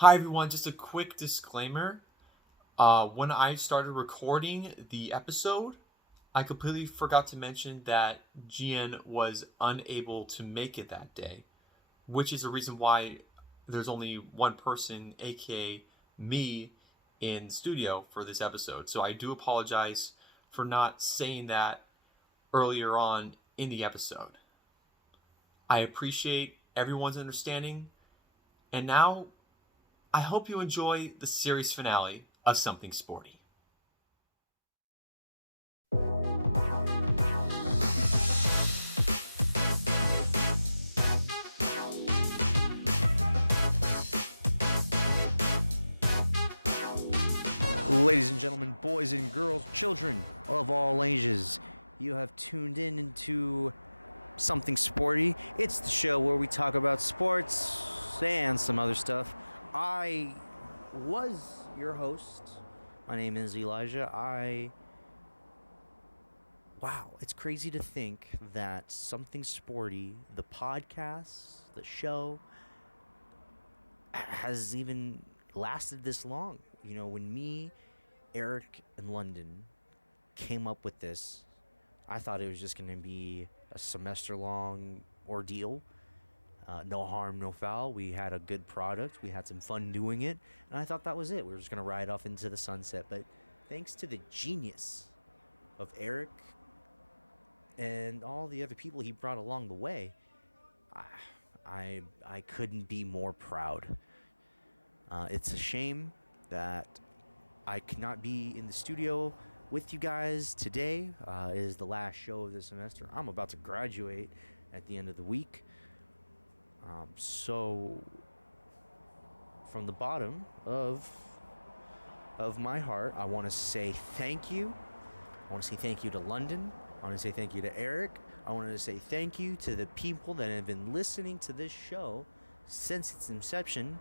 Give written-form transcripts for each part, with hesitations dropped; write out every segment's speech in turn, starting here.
Hi everyone, just a quick disclaimer. When I started recording the episode, I completely forgot to mention that Gian was unable to make it that day, which is the reason why there's only one person, aka me, in studio for this episode. So I do apologize for not saying that earlier on in the episode. I appreciate everyone's understanding, and now I hope you enjoy the series finale of Something Sporty. Ladies and gentlemen, boys and girls, children of all ages, you have tuned in into Something Sporty. It's the show where we talk about sports and some other stuff. I was your host. My name is Elijah. Wow, it's crazy to think that Something Sporty, the podcast, the show, has even lasted this long. You know, when me, Erik, and London came up with this, I thought it was just going to be a semester-long ordeal. No harm, no foul. We had a good product. We had some fun doing it. And I thought that was it. We were just going to ride off into the sunset. But thanks to the genius of Erik and all the other people he brought along the way, I couldn't be more proud. It's a shame that I cannot be in the studio with you guys today. It is the last show of the semester. I'm about to graduate at the end of the week. So, from the bottom of my heart, I want to say thank you. I want to say thank you to London. I want to say thank you to Erik. I want to say thank you to the people that have been listening to this show since its inception.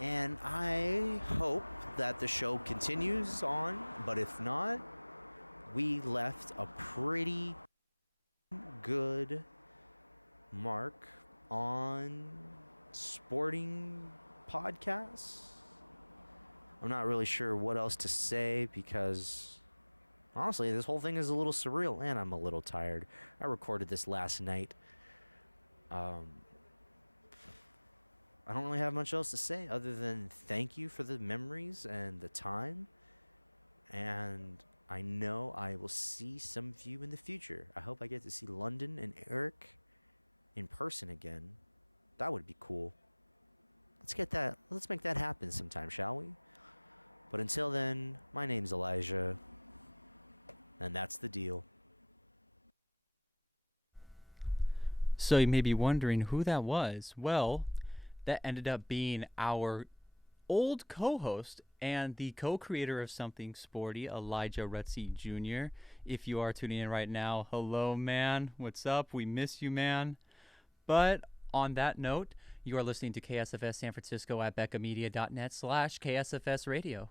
And I hope that the show continues on, but if not, we left a pretty good mark on sporting podcasts. I'm not really sure what else to say because, honestly, this whole thing is a little surreal and I'm a little tired. I recorded this last night. I don't really have much else to say other than thank you for the memories and the time. And I know I will see some of you in the future. I hope I get to see London and Erik in person again. That would be cool. Let's make that happen sometime, shall we? But until then, my name's Elijah, and that's the deal. So you may be wondering who that was. Well, that ended up being our old co-host and the co-creator of Something Sporty, Elijah Rutsky Jr. If you are tuning in right now, hello, man. What's up? We miss you, man. But on that note, you are listening to KSFS San Francisco at beccamedia.net/KSFS Radio.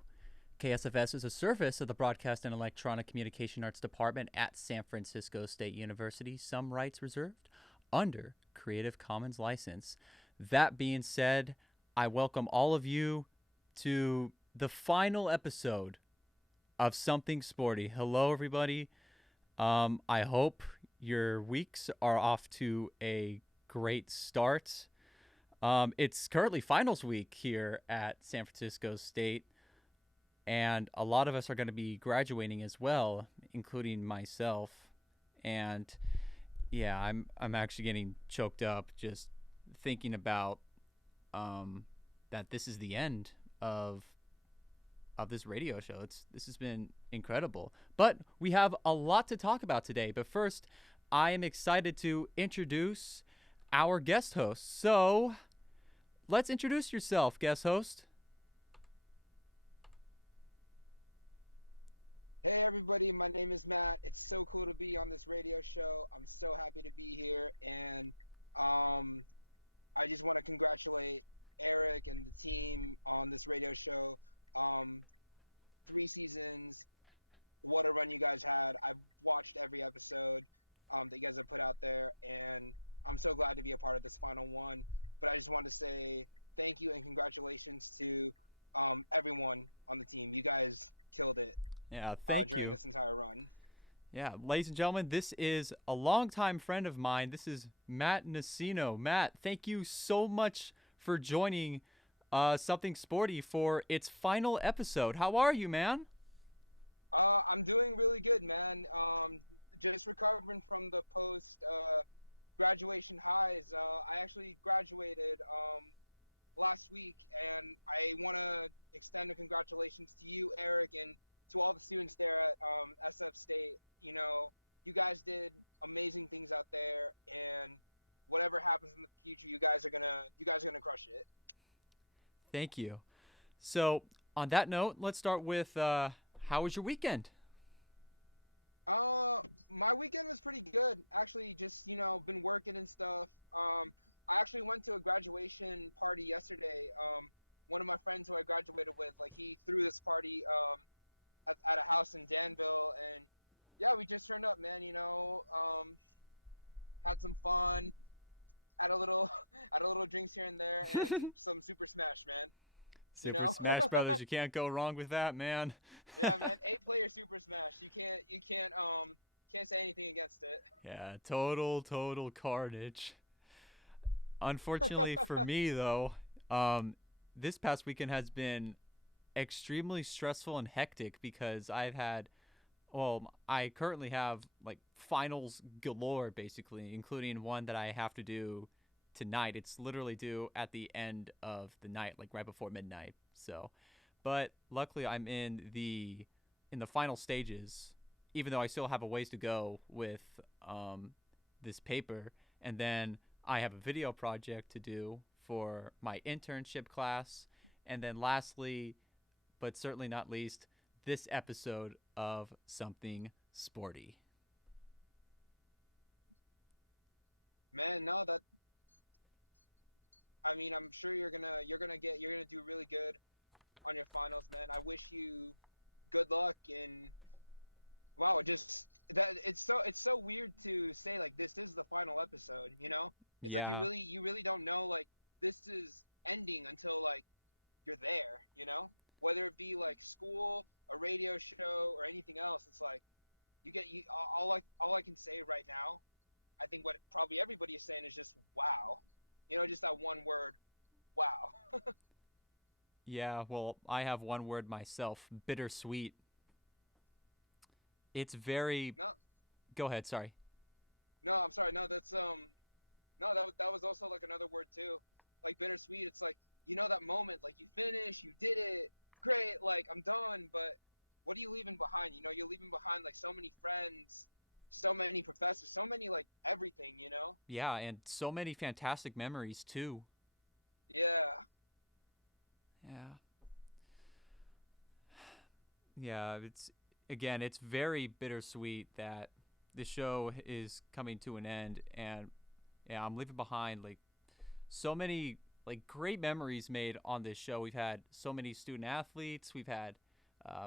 KSFS is a service of the Broadcast and Electronic Communication Arts Department at San Francisco State University. Some rights reserved under Creative Commons license. That being said, I welcome all of you to the final episode of Something Sporty. Hello, everybody. I hope your weeks are off to a great start. It's currently finals week here at San Francisco State, and a lot of us are going to be graduating as well, including myself. And yeah, I'm actually getting choked up just thinking about that this is the end of this radio show. This has been incredible. But we have a lot to talk about today. But first, I am excited to introduce our guest host. So, let's introduce yourself, guest host. Hey everybody, my name is Matt. It's so cool to be on this radio show. I'm so happy to be here, and I just want to congratulate Erik and the team on this radio show. 3 seasons, what a run you guys had. I've watched every episode that you guys have put out there, and I'm so glad to be a part of this final one. But I just want to say thank you and congratulations to everyone on the team. You guys killed it Yeah, thank during you. this entire run. Yeah, ladies and gentlemen, this is a longtime friend of mine. This is Matt Nacino. Matt, thank you so much for joining Something Sporty for its final episode. How are you, man? I'm doing really good, man. Just recovering from the post graduation highs. I actually graduated last week, and I want to extend a congratulations to you, Erik, and to all the students there at SF State. You know, you guys did amazing things out there, and whatever happens in the future, you guys are gonna crush it. Thank you. So, on that note, let's start with how was your weekend? My weekend was pretty good. Actually, just been working and stuff. I actually went to a graduation party yesterday. One of my friends who I graduated with, like, he threw this party at a house in Danville, and yeah, we just turned up, man. Had some fun, had a little, had a little drinks here and there, and some Super Smash, man. You Super know? Smash Brothers, you can't go wrong with that, man. Yeah, man. 8-player Super Smash. You can't say anything against it. Yeah, total carnage. Unfortunately for me, though, this past weekend has been extremely stressful and hectic because I currently have like finals galore, basically, including one that I have to do tonight. It's literally due at the end of the night, like right before midnight. So, but luckily I'm in the final stages, even though I still have a ways to go with this paper, and then I have a video project to do for my internship class, and then lastly, but certainly not least, this episode of Something Sporty. Man, no, that I mean, I'm sure you're gonna do really good on your finals, man. I wish you good luck and wow, just that it's so weird to say like this is the final episode, you know? It's like you Yeah, really you really don't know like this is ending until like you're there, you know? Whether it be like school, a radio show, or anything else, it's like you all I can say right now, I think what probably everybody is saying is just wow. Just that one word, wow. yeah. Well, I have one word myself: bittersweet. It's very. No, Go ahead. Sorry. no, I'm sorry. No, that's no, that was also like another word too, like bittersweet. It's like that moment, like you finish, you did it, great, like I'm done. But what are you leaving behind? You're leaving behind like so many friends, so many professors, so many like everything. Yeah, and so many fantastic memories too. Yeah, Yeah. Yeah, it's very bittersweet that the show is coming to an end, and yeah, I'm leaving behind like so many like great memories made on this show. We've had so many student athletes, we've had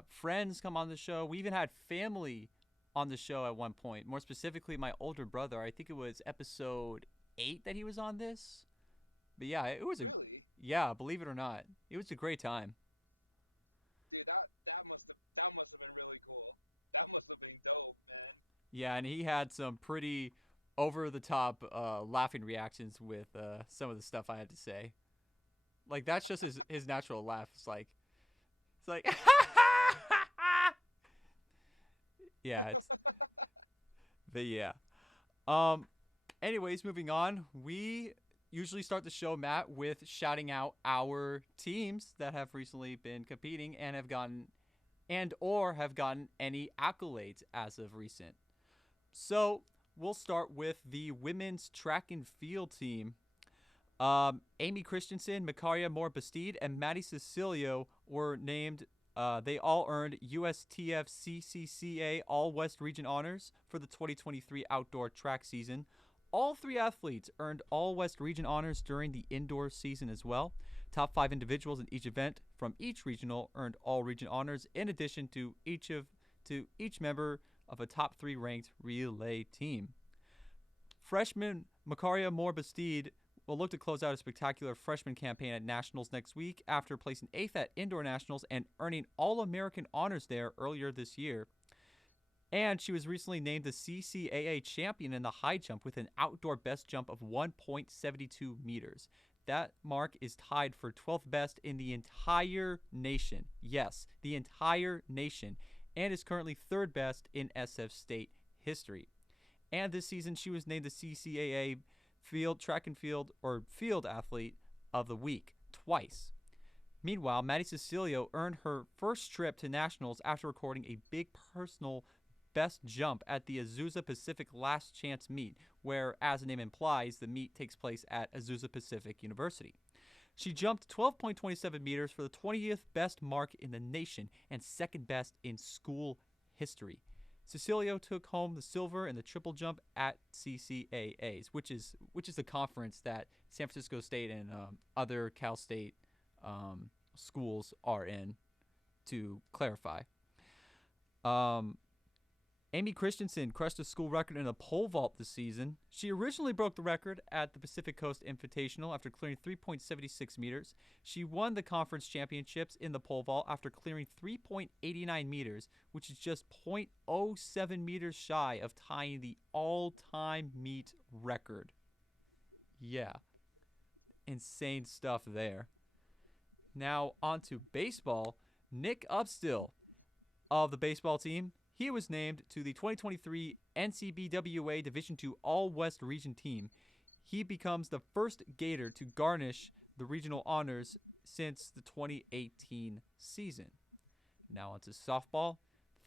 friends come on the show, we even had family on the show at one point. More specifically, my older brother. I think it was episode 8 that he was on this. But yeah, it was a really, yeah, believe it or not, it was a great time. dude. That must have been really cool. That must have been dope, man. Yeah, and he had some pretty over the top laughing reactions with some of the stuff I had to say. Like that's just his natural laugh. It's like yeah, it's but yeah. Um anyways, moving on. We usually start the show, Matt, with shouting out our teams that have recently been competing and have gotten any accolades as of recent. So we'll start with the women's track and field team. Amy Christensen, Makaria Moore-Bastide, and Maddie Cecilio were named. They all earned USTF CCCA All West Region honors for the 2023 outdoor track season. All 3 athletes earned All West Region honors during the indoor season as well. Top 5 individuals in each event from each regional earned all region honors, in addition to each member of a top 3 ranked relay team. Freshman Makaria Moore-Bastide will look to close out a spectacular freshman campaign at Nationals next week after placing 8th at Indoor Nationals and earning All-American honors there earlier this year. And she was recently named the CCAA champion in the high jump with an outdoor best jump of 1.72 meters. That mark is tied for 12th best in the entire nation. Yes, the entire nation. And is currently 3rd best in SF State history. And this season, she was named the CCAA field athlete of the week twice. Meanwhile, Maddie Cecilio earned her first trip to nationals after recording a big personal best jump at the Azusa Pacific Last Chance meet, where, as the name implies, the meet takes place at Azusa Pacific University. She jumped 12.27 meters for the 20th best mark in the nation and 2nd best in school history. Cecilio took home the silver in the triple jump at CCAAs, which is the conference that San Francisco State and other Cal State schools are in, to clarify. Amy Christensen crushed a school record in a pole vault this season. She originally broke the record at the Pacific Coast Invitational after clearing 3.76 meters. She won the conference championships in the pole vault after clearing 3.89 meters, which is just 0.07 meters shy of tying the all-time meet record. Yeah. Insane stuff there. Now on to baseball. Nick Upstill of the baseball team, he was named to the 2023 NCBWA Division II All-West Region team. He becomes the first Gator to garnish the regional honors since the 2018 season. Now on to softball.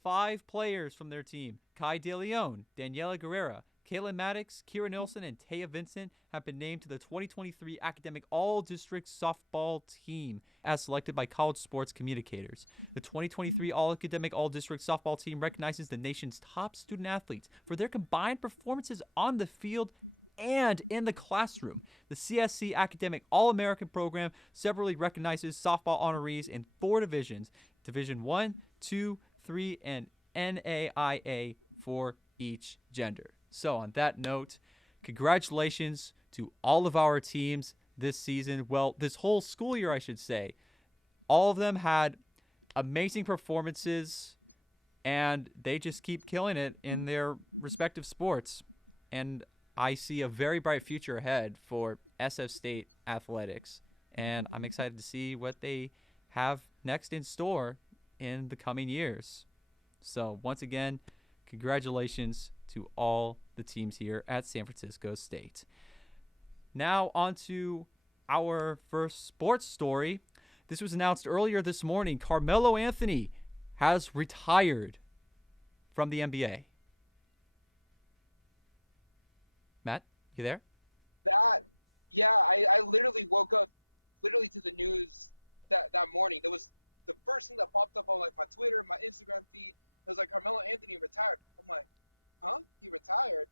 5 players from their team, Kai De Leon, Daniela Guerrera, Kaylin Maddox, Kira Nilsson, and Taya Vincent, have been named to the 2023 Academic All-District Softball Team as selected by College Sports Communicators. The 2023 All-Academic All-District Softball Team recognizes the nation's top student athletes for their combined performances on the field and in the classroom. The CSC Academic All-American Program separately recognizes softball honorees in 4 divisions, Division 1, 2, 3, and NAIA for each gender. So on that note, congratulations to all of our teams this season. Well, this whole school year, I should say. All of them had amazing performances, and they just keep killing it in their respective sports. And I see a very bright future ahead for SF State athletics, and I'm excited to see what they have next in store in the coming years. So once again, congratulations to all the teams here at San Francisco State. Now on to our first sports story. This was announced earlier this morning. Carmelo Anthony has retired from the NBA. Matt, you there? I literally woke up to the news that morning. It was the first thing that popped up on my Twitter, my Instagram feed. It was Carmelo Anthony retired. I'm like, huh? He retired?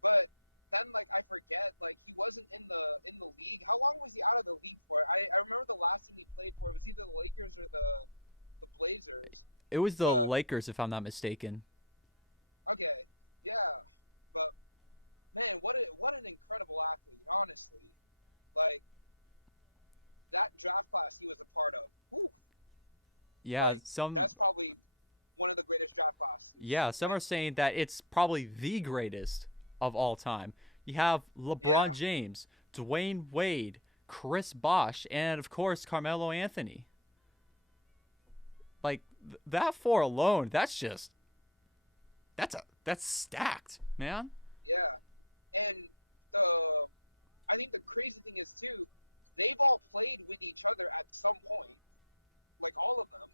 But then I forget, he wasn't in the league. How long was he out of the league for? I remember the last team he played for was either the Lakers or the Blazers. It was the Lakers, if I'm not mistaken. Okay, yeah, but man, what an incredible athlete, honestly. That draft class he was a part of. Whew. Yeah, that's probably one of the greatest draft classes. Yeah, some are saying that it's probably the greatest of all time. You have LeBron James, Dwayne Wade, Chris Bosh, and of course Carmelo Anthony. That 4 alone, that's stacked, man. Yeah. And I think the crazy thing is too, they've all played with each other at some point. All of them.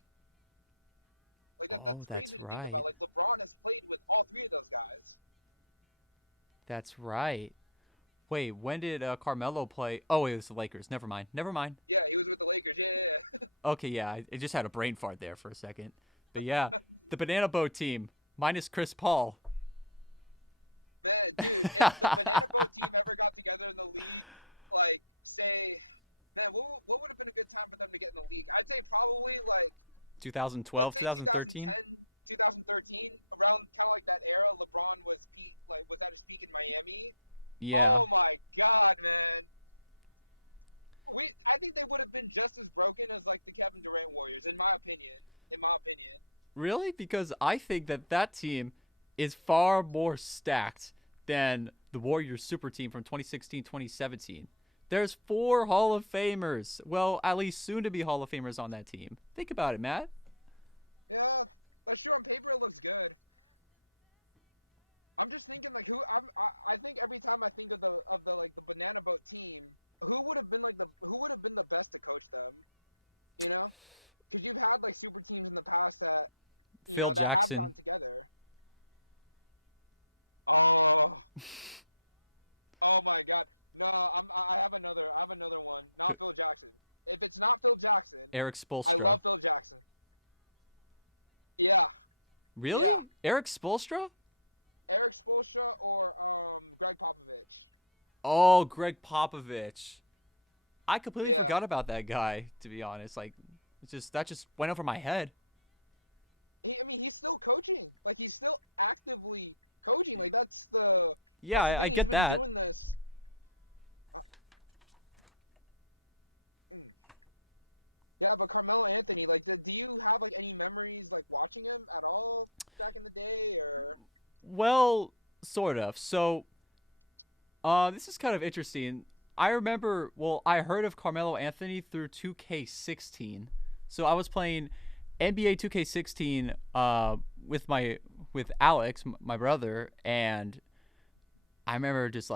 That's crazy to think about. LeBron has played with all 3 of those guys. That's right. Wait, when did Carmelo play? Oh, wait, it was the Lakers. Never mind. Yeah, he was with the Lakers. Yeah. Okay, yeah, I just had a brain fart there for a second. But yeah, the Banana Boat team, minus Chris Paul. Man, dude, if the Banana Boat team ever got together in the league, what would have been a good time for them to get in the league? I'd say probably 2012, 2013? 2010, 2013, around kind of that era. LeBron was at his peak in Miami. Yeah. Oh my God, man! I think they would have been just as broken as like the Kevin Durant Warriors, in my opinion. In my opinion. Really? Because I think that team is far more stacked than the Warriors super team from 2016-2017. There's 4 Hall of Famers. Well, at least soon to be Hall of Famers on that team. Think about it, Matt. Yeah, that's true. On paper, it looks good. I'm just thinking like I think every time I think of the like the Banana Boat team, who would have been the best to coach them? You know, because you've had like super teams in the past that Phil that have Jackson. gone together. Oh, oh my God! No, I have another one. Not Phil Jackson. If it's not Phil Jackson, Erik I Spoelstra. love Phil Jackson. Yeah, yeah. Really? Erik Spoelstra? Erik Spoelstra or Greg Popovich. Oh, Greg Popovich. I completely Yeah. forgot about that guy, to be honest. Like, that just went over my head. I mean, he's still coaching. Like, he's still actively coaching. Like, that's Yeah, the thing. I He's get been that. doing this. Yeah, but Carmelo Anthony, like, do you have like any memories like watching him at all back in the day, or? Well, sort of. So, this is kind of interesting. I remember, well, I heard of Carmelo Anthony through 2K16. So I was playing NBA 2K16 with Alex, my brother, and I remember just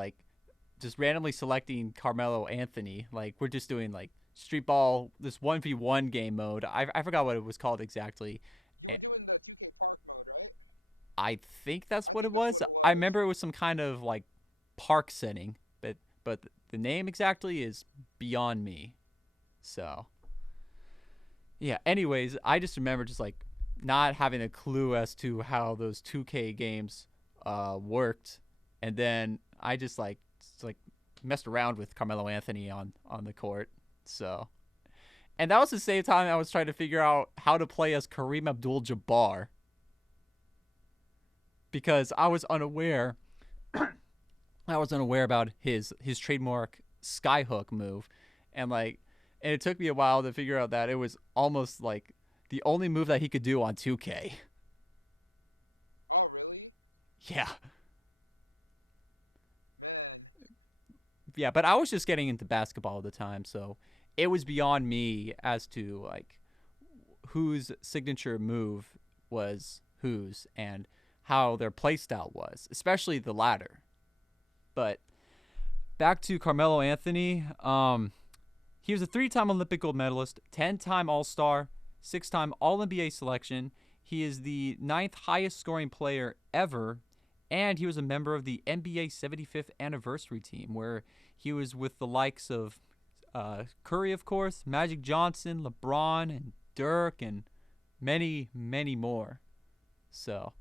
randomly selecting Carmelo Anthony. Like, we're just doing like street ball, this 1v1 game mode. I forgot what it was called exactly. You were doing the 2K Park mode, right? I think that's I what think it that's was. what it I was. remember it was some kind of like park setting, but the name exactly is beyond me. So, yeah, anyways, I just remember just like not having a clue as to how those 2K games worked, and then I just messed around with Carmelo Anthony on the court. So, and that was the same time I was trying to figure out how to play as Kareem Abdul-Jabbar, because I was unaware about his trademark skyhook move, and it took me a while to figure out that it was almost like the only move that he could do on 2K. Oh, really? Yeah. Man. Yeah, but I was just getting into basketball at the time, so it was beyond me as to like whose signature move was whose and how their playstyle was, especially the latter. But back to Carmelo Anthony. He was a 3-time Olympic gold medalist, 10-time All-Star, 6-time All-NBA selection. He is the 9th highest scoring player ever, and he was a member of the NBA 75th anniversary team, where he was with the likes of Curry, of course, Magic Johnson, LeBron, and Dirk, and many, many more. So,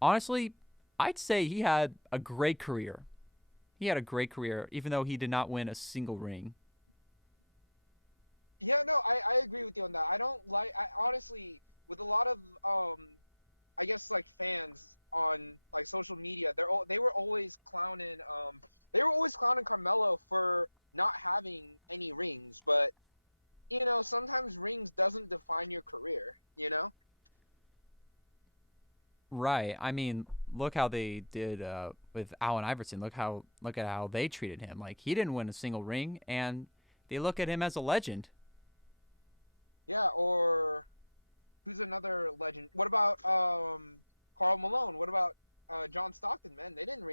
honestly, I'd say he had a great career. Even though he did not win a single ring. Yeah, no, I agree with you on that. I honestly, with a lot of I guess like fans on like social media, they were always clowning Carmelo for not having any rings, but sometimes rings doesn't define your career, Right. I mean, look how they did with Allen Iverson. Look at how they treated him. Like, he didn't win a single ring, and they look at him as a legend. Yeah, or who's another legend? What about Karl Malone? What about John Stockton? Man, they didn't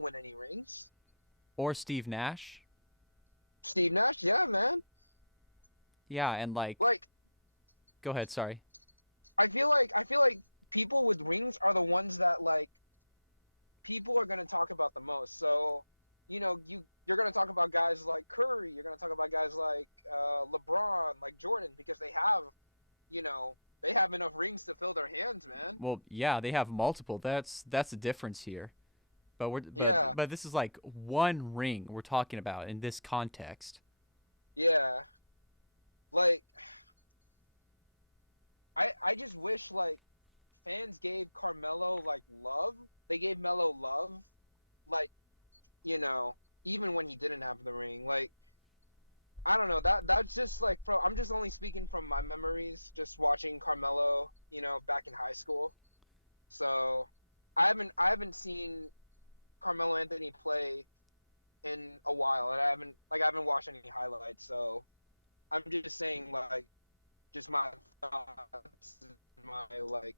win any rings. Or Steve Nash. Steve Nash, yeah, man. Yeah, and like go ahead, sorry. I feel like people with rings are the ones that like people are gonna talk about the most. So, you're gonna talk about guys like Curry. You're gonna talk about guys like LeBron, like Jordan, because they have enough rings to fill their hands, man. Well, yeah, they have multiple. That's the difference here. Yeah. But this is like one ring we're talking about in this context. Yeah. Like, I just wish like fans gave Carmelo like love. They gave Melo love, like, even when he didn't have the ring. Like, I don't know. That's just like from I'm just only speaking from my memories, just watching Carmelo, back in high school. So I haven't seen Carmelo Anthony play in a while, and I haven't watched any highlights. So I'm just saying like just my thoughts, and my like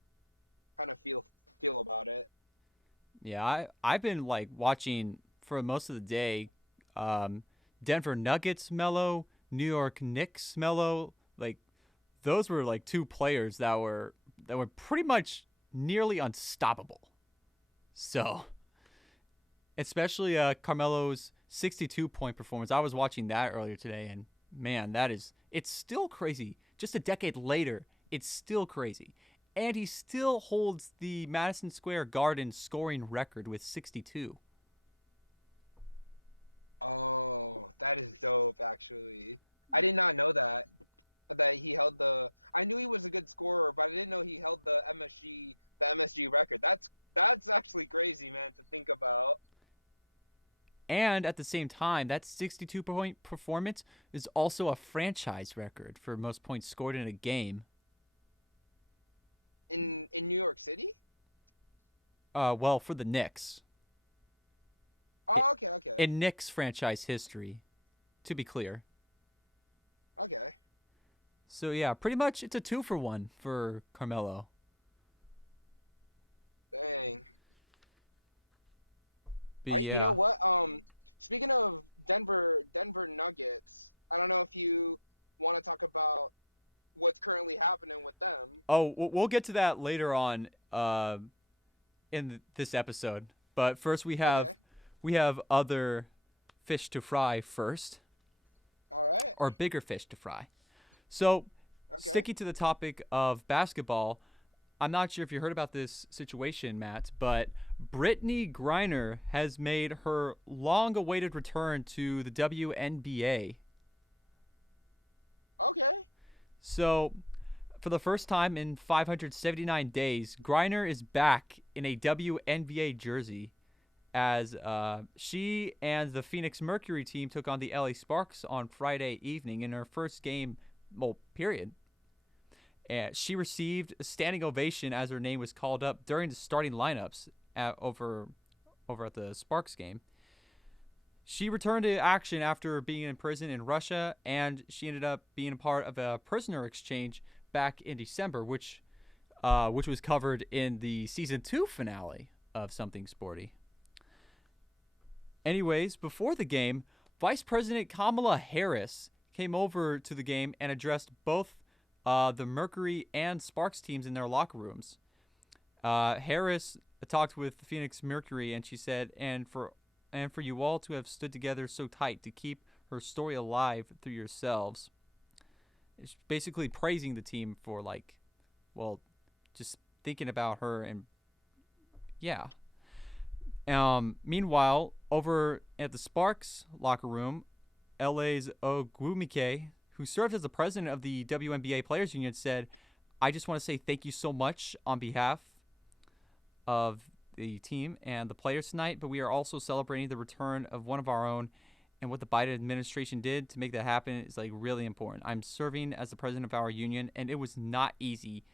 kind of feel about it. Yeah, I've been like watching for most of the day. Um, Denver Nuggets Mello, New York Knicks Mello, like those were like two players that were pretty much nearly unstoppable. So, especially Carmelo's 62-point performance. I was watching that earlier today, and man, it's still crazy. Just a decade later, it's still crazy. And he still holds the Madison Square Garden scoring record with 62. Oh, that is dope, actually. I did not know that he held the. I knew he was a good scorer, but I didn't know he held the MSG record. That's actually crazy, man, to think about. And at the same time, that 62-point performance is also a franchise record for most points scored in a game. In New York City? Well, for the Knicks. Oh, okay, okay, In Knicks franchise history, to be clear. okay. So yeah, pretty much it's a 2-for-1 for Carmelo. Dang. But All right, you know yeah. what? Speaking of Denver Nuggets, I don't know if you want to talk about what's currently happening with them. Oh, we'll get to that later on in this episode. But first Okay. we have other fish to fry first, All right. or bigger fish to fry. So, Okay. sticking to the topic of basketball, I'm not sure if you heard about this situation, Matt, but Brittney Griner has made her long-awaited return to the WNBA. Okay. So, for the first time in 579 days, Griner is back in a WNBA jersey as she and the Phoenix Mercury team took on the LA Sparks on Friday evening in her first game, well, period. And she received a standing ovation as her name was called up during the starting lineups over at the Sparks game. She returned to action after being in prison in Russia, and she ended up being a part of a prisoner exchange back in December, which was covered in the season 2 finale of Something Sporty. Anyways, before the game, Vice President Kamala Harris came over to the game and addressed both the Mercury and Sparks teams in their locker rooms. Harris talked with the Phoenix Mercury, and she said, "And for you all to have stood together so tight to keep her story alive through yourselves." It's basically praising the team for just thinking about her, and yeah. Meanwhile, over at the Sparks locker room, LA's Ogwumike, who served as the president of the WNBA Players Union, said, "I just want to say thank you so much on behalf of the team and the players tonight, but we are also celebrating the return of one of our own, and what the Biden administration did to make that happen is really important. I'm serving as the president of our union, and it was not easy.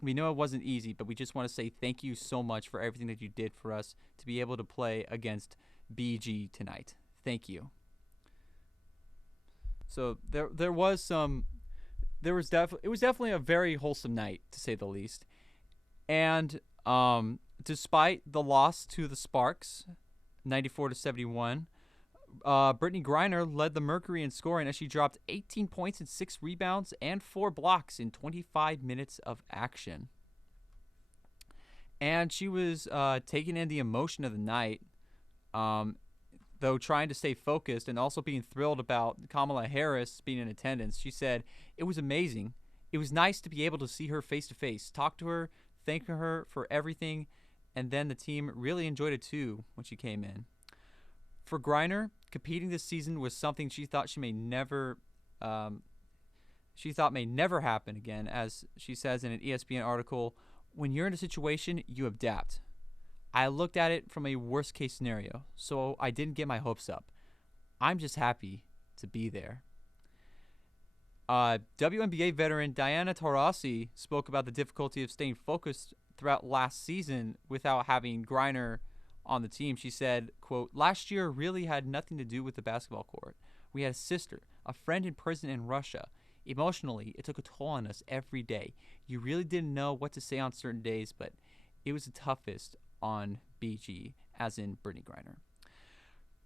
We know it wasn't easy, but we just want to say thank you so much for everything that you did for us to be able to play against BG tonight. Thank you." So it was definitely a very wholesome night, to say the least. And despite the loss to the Sparks, 94-71, Brittney Griner led the Mercury in scoring as she dropped 18 points and 6 rebounds and 4 blocks in 25 minutes of action. And she was taking in the emotion of the night, though trying to stay focused and also being thrilled about Kamala Harris being in attendance. She said, "It was amazing. It was nice to be able to see her face to face, talk to her, thank her for everything, and then the team really enjoyed it too when she came in." For Griner, competing this season was something she thought may never happen again. As she says in an ESPN article, "When you're in a situation, you adapt. I looked at it from a worst case scenario, so I didn't get my hopes up. I'm just happy to be there." WNBA veteran Diana Taurasi spoke about the difficulty of staying focused throughout last season without having Griner on the team. She said, quote, "Last year really had nothing to do with the basketball court. We had a sister, a friend in prison in Russia. Emotionally, it took a toll on us every day. You really didn't know what to say on certain days, but it was the toughest on BG," as in Brittney Griner.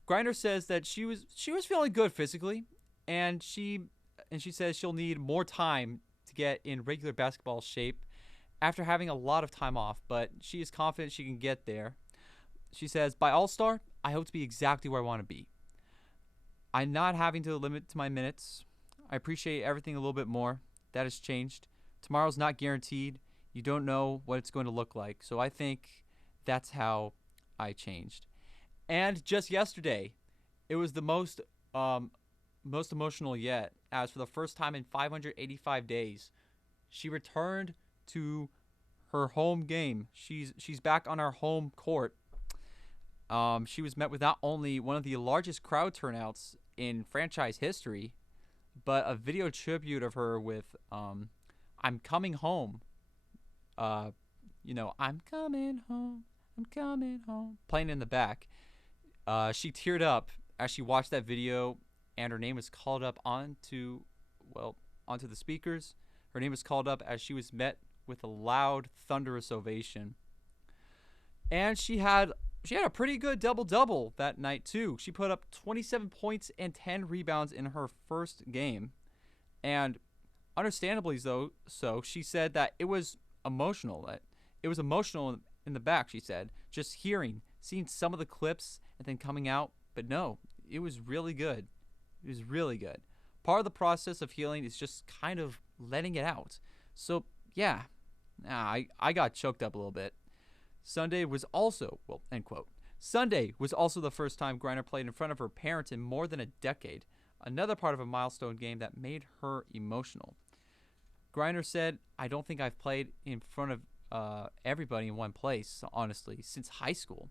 Griner says that she was feeling good physically, and she says she'll need more time to get in regular basketball shape after having a lot of time off, but she is confident she can get there. She says, "By All-Star, I hope to be exactly where I want to be. I'm not having to limit to my minutes. I appreciate everything a little bit more. That has changed. Tomorrow's not guaranteed. You don't know what it's going to look like. So I think that's how I changed." And just yesterday, it was the most emotional yet, as for the first time in 585 days, she returned to her home game. She's back on our home court. She was met with not only one of the largest crowd turnouts in franchise history, but a video tribute of her with "I'm coming home." I'm coming home, playing in the back. She teared up as she watched that video, and her name was called up onto the speakers. Her name was called up as she was met with a loud, thunderous ovation. And she had a pretty good double-double that night, too. She put up 27 points and 10 rebounds in her first game. And understandably so, she said that it was emotional. It was emotional in the back, she said, just seeing some of the clips and then coming out. But no, it was really good. It was really good. Part of the process of healing is just kind of letting it out. So, yeah, I got choked up a little bit. Sunday was also, end quote. Sunday was also the first time Griner played in front of her parents in more than a decade. Another part of a milestone game that made her emotional. Griner said, "I don't think I've played in front of everybody in one place, honestly, since high school.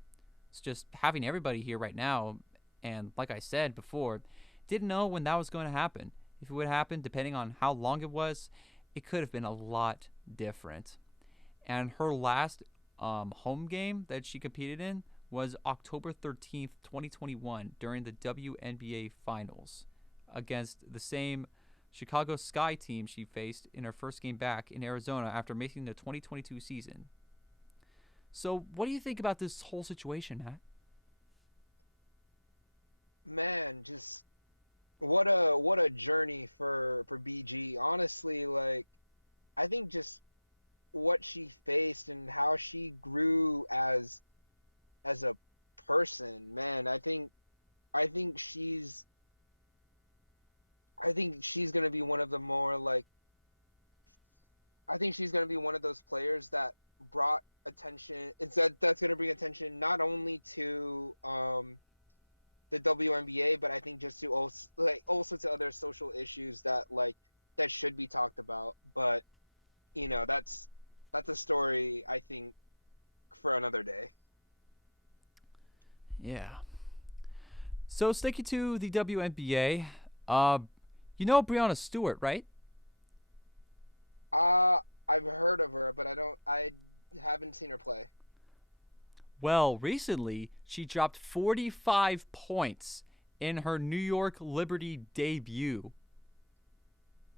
It's just having everybody here right now, and like I said before, didn't know when that was going to happen. If it would happen, depending on how long it was, it could have been a lot different." And her last home game that she competed in was October 13th, 2021, during the WNBA Finals against the same Chicago Sky team she faced in her first game back in Arizona after making the 2022 season. So what do you think about this whole situation, Matt? Man, just what a journey for BG. Honestly, like, I think just what she faced and how she grew as a person, man. I think she's gonna be one of the more, like, I think she's gonna be one of those players that brought attention. That's gonna bring attention not only to the WNBA, but I think just to also to other social issues that should be talked about. But that's a story, I think, for another day. Yeah. So sticking to the WNBA, you know Breanna Stewart, right? I've heard of her, but I haven't seen her play. Well, recently she dropped 45 points in her New York Liberty debut.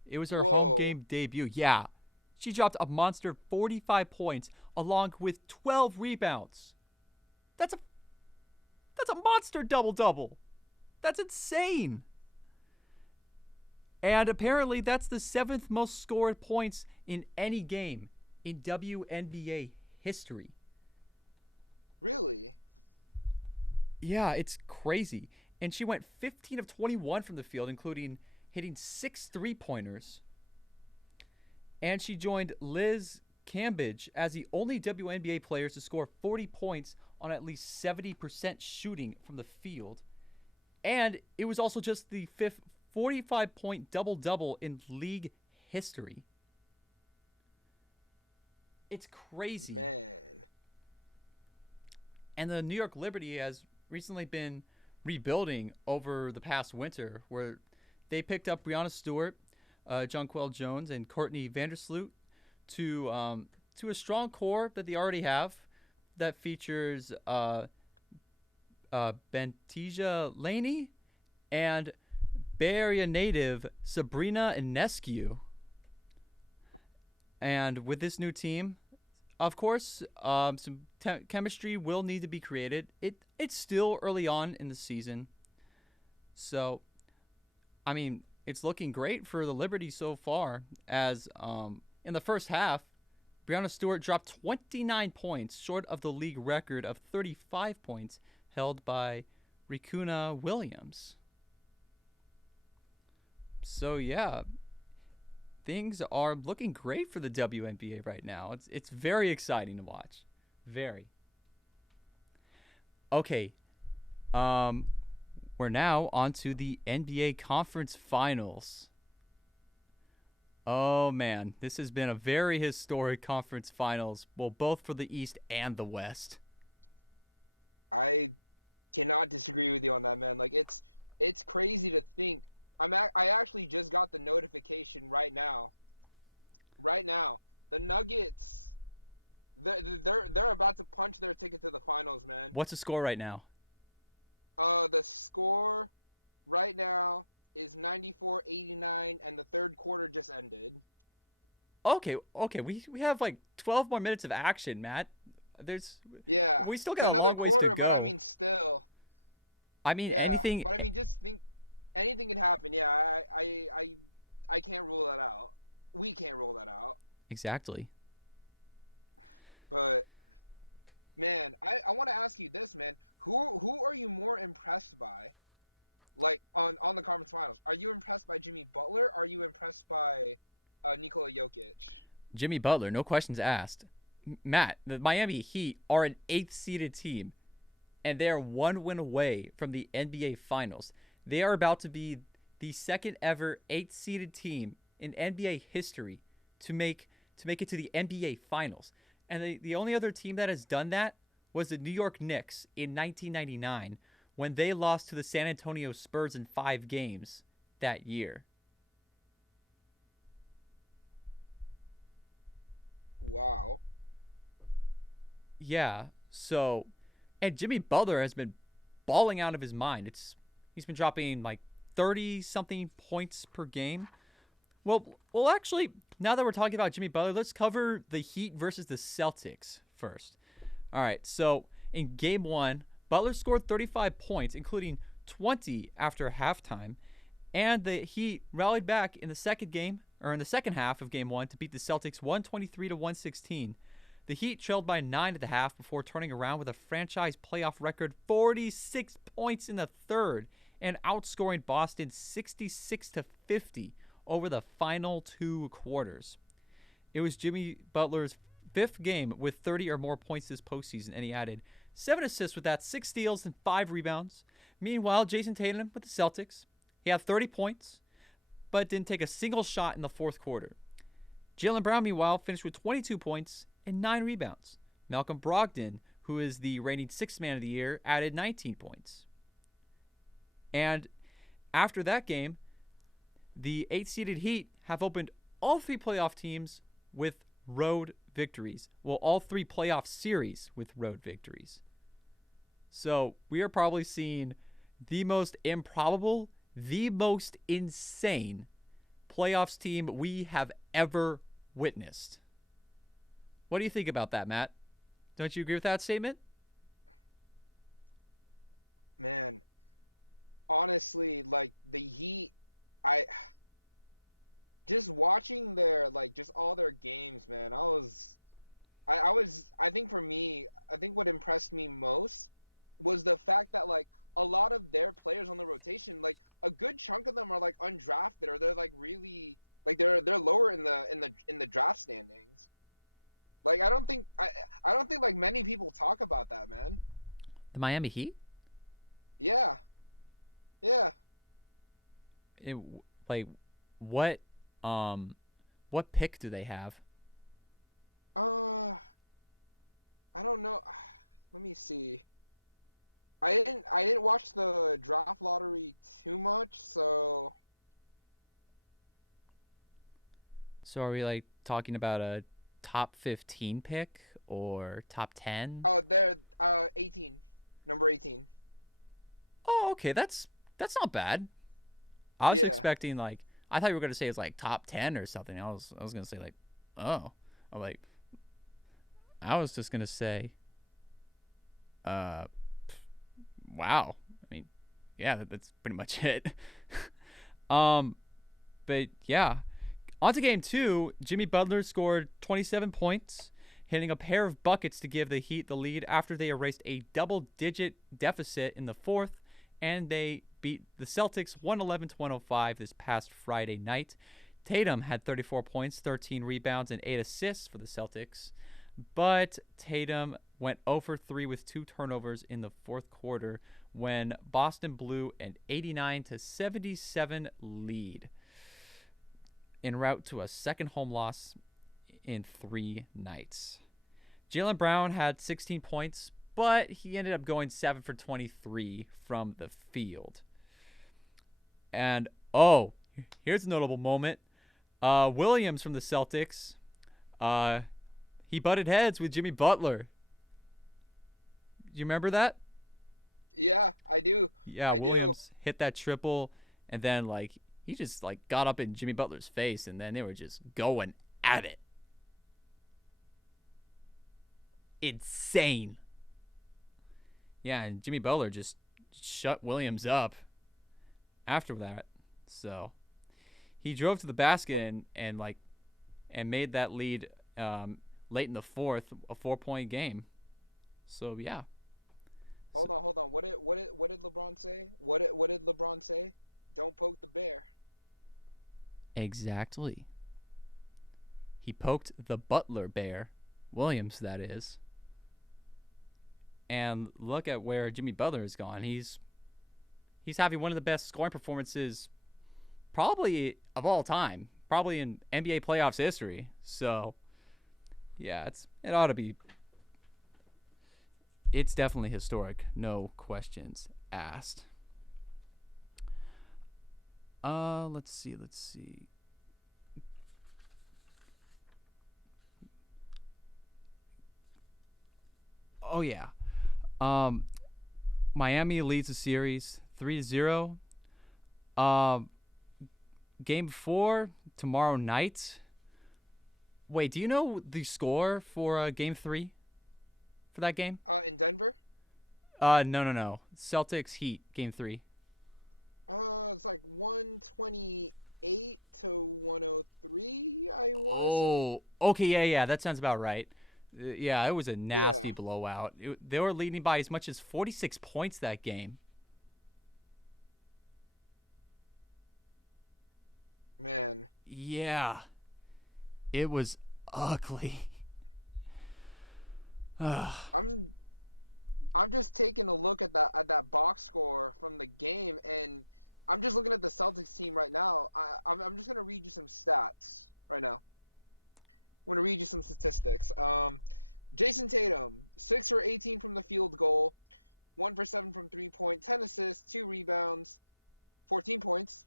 It was her home game debut. Yeah. She dropped a monster 45 points along with 12 rebounds. That's a monster double-double. That's insane. And apparently that's the 7th most scored points in any game in WNBA history. Really? Yeah, it's crazy. And she went 15 of 21 from the field, including hitting 6 3-pointers. And she joined Liz Cambage as the only WNBA players to score 40 points on at least 70% shooting from the field. And it was also just the 5th 45-point double-double in league history. It's crazy. Man. And the New York Liberty has recently been rebuilding over the past winter, where they picked up Breanna Stewart, Jonquel Jones and Courtney Vandersloot to a strong core that they already have that features Bentija Laney and Bay Area native Sabrina Ionescu. And with this new team, of course, some chemistry will need to be created. It's still early on in the season. So, I mean, it's looking great for the Liberty so far as in the first half, Breanna Stewart dropped 29 points, short of the league record of 35 points held by Rikuna Williams. So, yeah, things are looking great for the WNBA right now. It's very exciting to watch. Very. Okay. We're now on to the NBA Conference Finals. Oh, man. This has been a very historic conference finals, well, both for the East and the West. I cannot disagree with you on that, man. Like, it's crazy to think. I actually just got the notification right now. Right now, the Nuggets, they're about to punch their ticket to the finals, man. What's the score right now? The score right now is 94-89, and the third quarter just ended. Okay. We have like 12 more minutes of action, Matt. We still got another a long ways quarter, to go. but I mean, still. I mean, Yeah, anything. but I mean, just think, anything can happen. Yeah, I can't rule that out. We can't rule that out. Exactly. But man, I want to ask you this, man. Who are you more impressed by? Like on the conference finals, are you impressed by Jimmy Butler? Or are you impressed by Nikola Jokic? Jimmy Butler, no questions asked. Matt, the Miami Heat are an 8th-seeded team, and they are 1 win away from the NBA Finals. They are about to be the second ever 8th-seeded team in NBA history to make it to the NBA Finals. And the only other team that has done that was the New York Knicks in 1999 when they lost to the San Antonio Spurs in 5 games that year. Wow. Yeah. So, and Jimmy Butler has been balling out of his mind. He's been dropping like 30-something points per game. Well, actually, now that we're talking about Jimmy Butler, let's cover the Heat versus the Celtics first. All right, so in Game 1, Butler scored 35 points, including 20 after halftime, and the Heat rallied back in the second half of Game 1 to beat the Celtics 123-116. The Heat trailed by 9 at the half before turning around with a franchise playoff record 46 points in the third and outscoring Boston 66-50 over the final 2 quarters. It was Jimmy Butler's 5th game with 30 or more points this postseason, and he added 7 assists with that, 6 steals, and 5 rebounds. Meanwhile, Jason Tatum with the Celtics, he had 30 points, but didn't take a single shot in the 4th quarter. Jaylen Brown, meanwhile, finished with 22 points and 9 rebounds. Malcolm Brogdon, who is the reigning 6th man of the year, added 19 points. And after that game, the 8th-seeded Heat have opened all 3 playoff teams with road victories. Well, all 3 playoff series with road victories. So we are probably seeing the most improbable, the most insane playoffs team we have ever witnessed. What do you think about that, Matt? Don't you agree with that statement? Man, honestly, like the Heat, I just watching their just all their games, man. I think for me, I think what impressed me most was the fact that like a lot of their players on the rotation, like a good chunk of them are like undrafted, or they're like really like they're lower in the draft standings. Like I don't think like many people talk about that, man. The Miami Heat? Yeah. Yeah. Like what pick do they have? I don't know. Let me see. I didn't watch the draft lottery too much, so So are we like talking about a top 15 pick or top 10? Oh, they're 18, number 18. Oh, okay, that's not bad. I was Yeah. expecting like I thought you were gonna say it's like top 10 or something. I was gonna say like, oh, I'm like I was just gonna say, uh, wow. I mean, yeah, that's pretty much it. um, but yeah, on to game two. Jimmy Butler scored 27 points, hitting a pair of buckets to give the Heat the lead after they erased a double-digit deficit in the fourth, and they beat the Celtics 111-105 this past Friday night. Tatum had 34 points, 13 rebounds, and 8 assists for the Celtics, but Tatum went 0 for 3 with 2 turnovers in the fourth quarter when Boston blew an 89-77 lead en route to a second home loss in 3 nights. Jaylen Brown had 16 points, but he ended up going 7 for 23 from the field. And, oh, here's a notable moment. Williams from the Celtics, he butted heads with Jimmy Butler. Do you remember that? Yeah, I do. Yeah, I Williams hit that triple, and then, like, he just, like, got up in Jimmy Butler's face, and then they were just going at it. Insane. Yeah, and Jimmy Butler just shut Williams up after that. So he drove to the basket and made that lead late in the fourth, a 4-point game. So yeah. Hold on. What did LeBron say? What did LeBron say? Don't poke the bear. Exactly. He poked the Butler bear, Williams that is. And look at where Jimmy Butler has gone. He's having one of the best scoring performances probably of all time, probably in NBA playoffs history. So yeah, it's definitely historic, no questions asked. Let's see. Oh yeah. Miami leads the series 3-0. Game 4 tomorrow night. Wait, do you know the score for game 3 for that game? In Denver? No. Celtics Heat game 3. It's like 128 to 103, I want to say. Oh, okay, yeah, that sounds about right. Yeah, it was a nasty blowout. They were leading by as much as 46 points that game. Man. Yeah. It was ugly. I'm just taking a look at that box score from the game, and I'm just looking at the Celtics team right now. I'm just gonna read you some stats right now. I'm gonna read you some statistics. Jason Tatum, 6 for 18 from the field goal, 1 for 7 from 3-point, 10 assists, 2 rebounds, 14 points.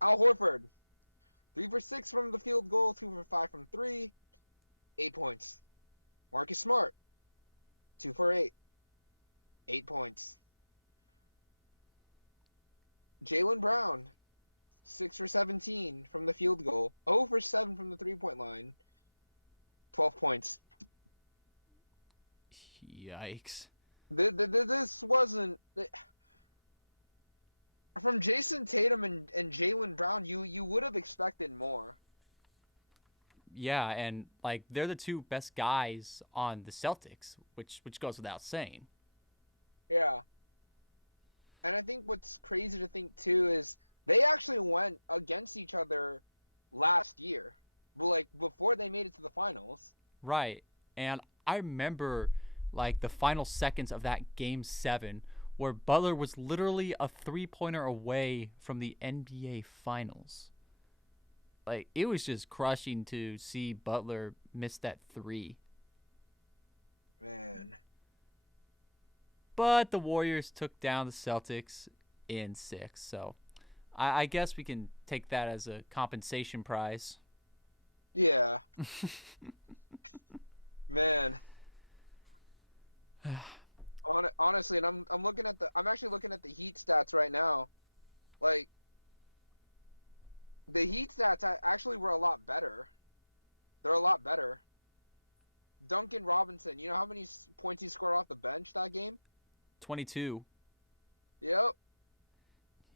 Al Horford, 3 for 6 from the field goal, 2 for 5 from 3, 8 points. Marcus Smart, 2 for 8, 8 points. Jaylen Brown, 6 for 17 from the field goal, 0 for 7 from the 3-point line, 12 points. Yikes. This wasn't... From Jason Tatum and Jaylen Brown, you would have expected more. Yeah, and like they're the two best guys on the Celtics, which goes without saying. Yeah. And I think what's crazy to think too is they actually went against each other last year, but like before they made it to the finals. Right. And I remember like the final seconds of that game 7 where Butler was literally a 3-pointer away from the NBA finals. Like it was just crushing to see Butler miss that 3. Man. But the Warriors took down the Celtics in 6. So I guess we can take that as a compensation prize. Yeah, man. Honestly, and I'm actually looking at the Heat stats right now. Like the Heat stats actually were a lot better. They're a lot better. Duncan Robinson, you know how many points he scored off the bench that game? 22. Yep.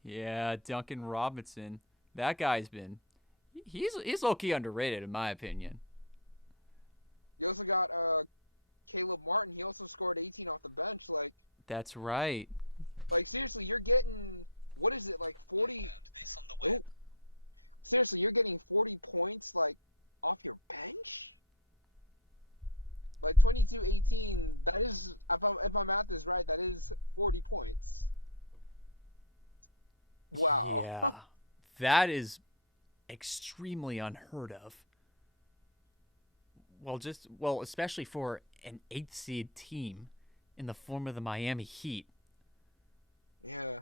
Yeah, Duncan Robinson. That guy's been he's low-key underrated in my opinion. You also got Caleb Martin. He also scored 18 off the bench. That's right. Like seriously, you're getting what is it like 40? Oh, seriously, you're getting 40 points like off your bench. Like 22-18. That is, if my math is right, that is 40 points. Wow. Yeah. That is extremely unheard of. Well, especially for an 8th seed team in the form of the Miami Heat. Yeah.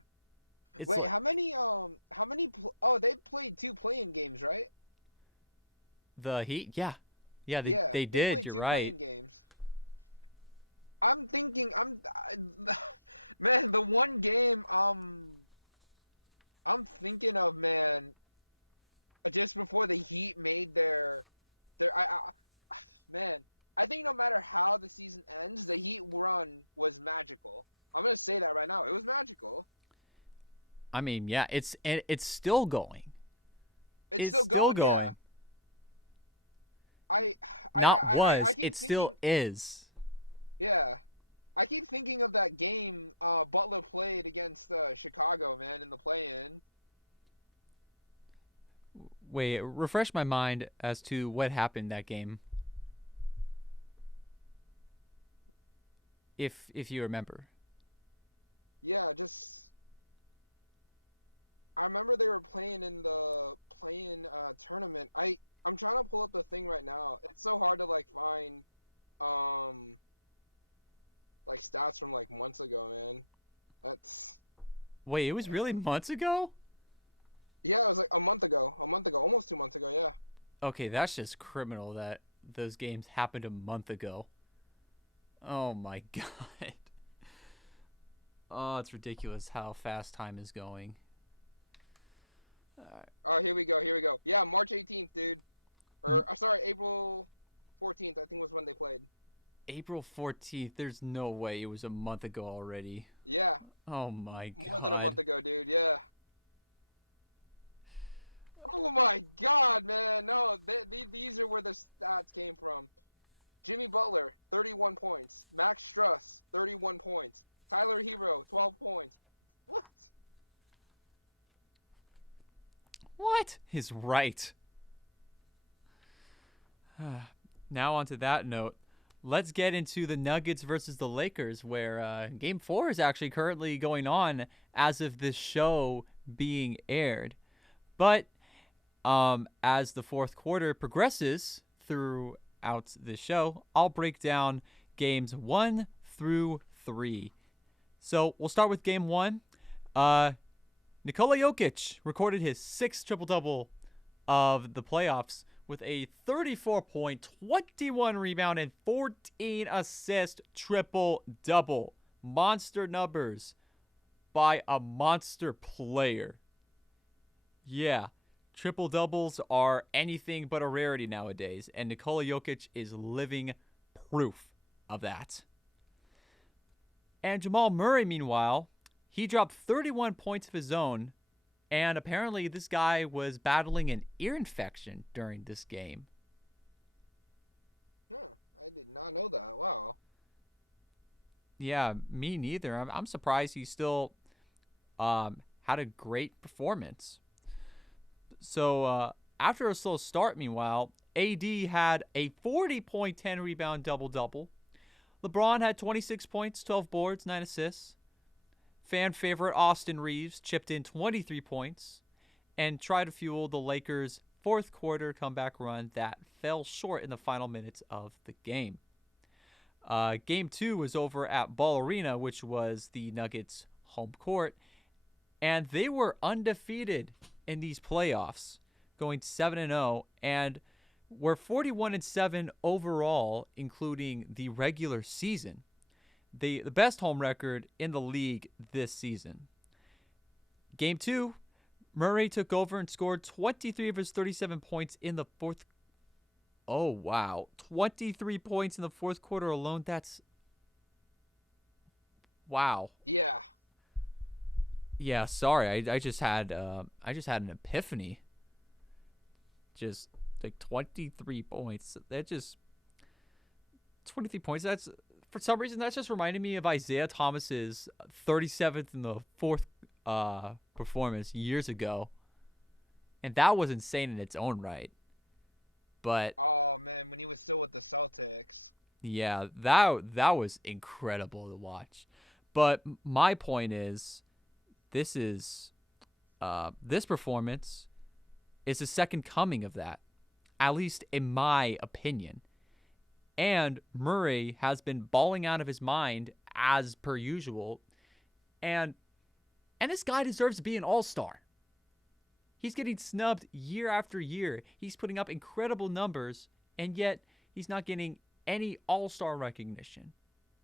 It's Wait, like, how many oh, they played 2 play-in games, right? the Heat? Yeah. Yeah, Yeah, they they did, played you're 2 right. play-in games. I'm thinking man, the one game I'm thinking of, man, just before the Heat made their man, I think no matter how the season ends, the Heat run was magical. I'm gonna say that right now. It was magical. I mean, yeah, it's still going. It's It's still still going, yeah. going. I Not I was, keep it still thinking, is. yeah. I keep thinking of that game Butler played against Chicago, man, in the play-in. Wait, refresh my mind as to what happened that game. If you remember. Yeah, just I remember they were playing in the play-in tournament. I'm trying to pull up the thing right now. It's so hard to like find um like stats from like months ago, man. That's Wait, it was really months ago? yeah, it was like a month ago, almost 2 months ago. Yeah, Okay, that's just criminal that those games happened a month ago. Oh my god. Oh, it's ridiculous how fast time is going. oh, here we go, here we go. Yeah, March 18th, dude. Or sorry, April 14th, I think was when they played. April 14th. There's no way it was a month ago already. Yeah, Oh my more than a month god. ago, dude. Yeah. Oh my God, man! No, these are where the stats came from. Jimmy Butler, 31 points. Max Struss, 31 points. Tyler Hero, 12 points. What? What is right? Now onto that note, let's get into the Nuggets versus the Lakers, where Game 4 is actually currently going on as of this show being aired. But as the fourth quarter progresses throughout the show, I'll break down games 1 through 3. So we'll start with game 1. Nikola Jokic recorded his 6th triple-double of the playoffs with a 34-point, 21-rebound, and 14-assist triple-double. Monster numbers by a monster player. Yeah, triple-doubles are anything but a rarity nowadays, and Nikola Jokic is living proof of that. And Jamal Murray, meanwhile, he dropped 31 points of his own, and apparently this guy was battling an ear infection during this game. Huh, I did not know that. Wow. Yeah, me neither. I'm surprised he still had a great performance. So after a slow start, meanwhile, AD had a 40-point, 10-rebound double-double. LeBron had 26 points, 12 boards, 9 assists. Fan favorite Austin Reeves chipped in 23 points and tried to fuel the Lakers' fourth quarter comeback run that fell short in the final minutes of the game. Game 2 was over at Ball Arena, which was the Nuggets' home court, and they were undefeated in these playoffs, going 7-0. And were 41-7 overall, including the regular season. The best home record in the league this season. Game 2, Murray took over and scored 23 of his 37 points in the fourth. Oh, wow. 23 points in the fourth quarter alone. That's... Wow. Yeah. Yeah, sorry. I just had an epiphany. Just like 23 points. That just 23 points. That's, for some reason, that's just reminding me of Isaiah Thomas's 37th in the fourth performance years ago, and that was insane in its own right. But oh man, when he was still with the Celtics. Yeah, that was incredible to watch. But my point is, this performance is the second coming of that, at least in my opinion. And Murray has been balling out of his mind as per usual, and this guy deserves to be an all-star. He's getting snubbed year after year. He's putting up incredible numbers, and yet he's not getting any all-star recognition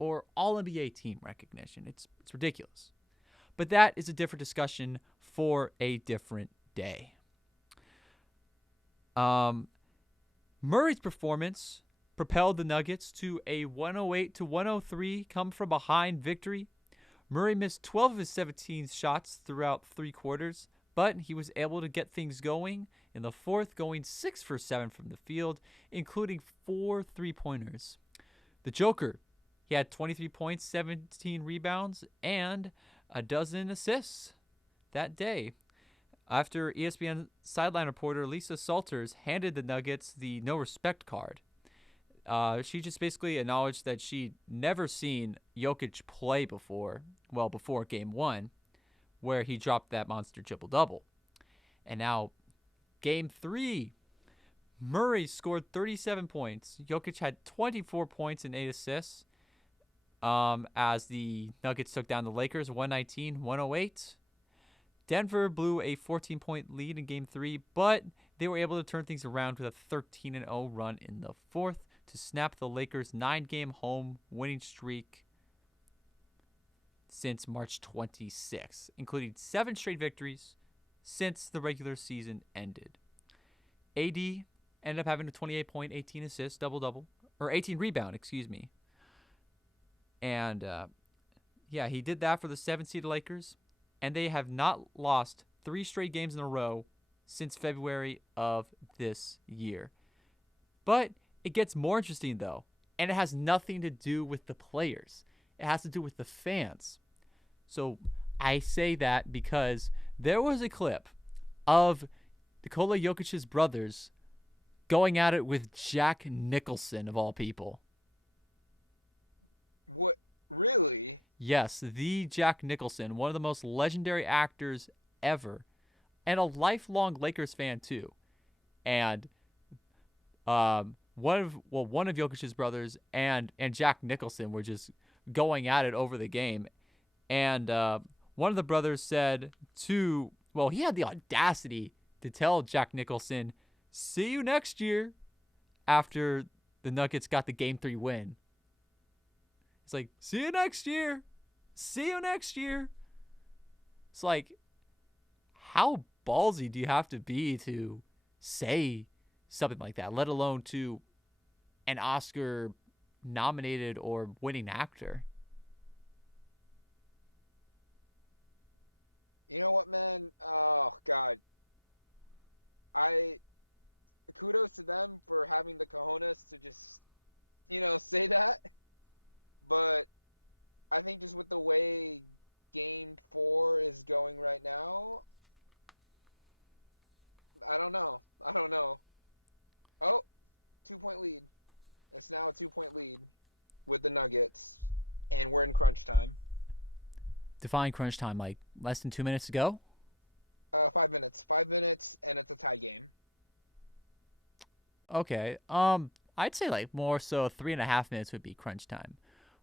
or all-NBA team recognition. It's ridiculous. But that is a different discussion for a different day. Murray's performance propelled the Nuggets to a 108-103 come-from-behind victory. Murray missed 12 of his 17 shots throughout 3 quarters, but he was able to get things going in the fourth, going 6 for 7 from the field, including 4 3-pointers. The Joker, he had 23 points, 17 rebounds, and a dozen assists that day. After ESPN sideline reporter Lisa Salters handed the Nuggets the no respect card, she just basically acknowledged that she'd never seen Jokic play before Game 1, where he dropped that monster triple-double. And now, Game 3, Murray scored 37 points. Jokic had 24 points and 8 assists as the Nuggets took down the Lakers 119-108. Denver blew a 14-point lead in Game 3, but they were able to turn things around with a 13-0 run in the fourth to snap the Lakers' 9-game home winning streak since March 26, including 7 straight victories since the regular season ended. AD ended up having a 28-point, 18 assists, double-double, or 18 rebound, excuse me. And, he did that for the 7-seed Lakers, and they have not lost 3 straight games in a row since February of this year. But it gets more interesting, though, and it has nothing to do with the players. It has to do with the fans. So I say that because there was a clip of Nikola Jokic's brothers going at it with Jack Nicholson, of all people. What? Really? Yes, the Jack Nicholson, one of the most legendary actors ever, and a lifelong Lakers fan too. And one of Jokic's brothers and Jack Nicholson were just going at it over the game. And one of the brothers said he had the audacity to tell Jack Nicholson, "See you next year," after the Nuggets got the Game 3 win. It's like, "See you next year. See you next year." It's like, how ballsy do you have to be to say something like that, let alone to an Oscar-nominated or winning actor? You know what, man? Oh, God. Kudos to them for having the cojones to just, say that. But I think just with the way Game 4 is going right now, I don't know. Oh, 2-point lead. It's now a 2-point lead with the Nuggets, and we're in crunch time. Define crunch time, like less than 2 minutes to go? 5 minutes. 5 minutes, and it's a tie game. Okay. I'd say like more so 3.5 minutes would be crunch time.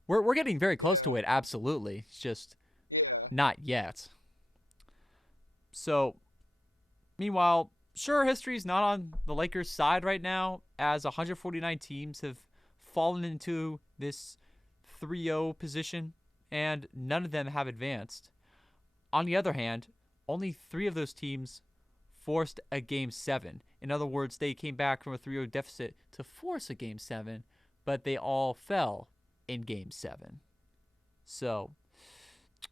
We're getting very close to it, absolutely. It's just not yet. So, meanwhile, sure, history is not on the Lakers' side right now, as 149 teams have fallen into this 3-0 position, and none of them have advanced. On the other hand, only 3 of those teams forced a Game 7. In other words, they came back from a 3-0 deficit to force a Game 7, but they all fell in Game 7. So,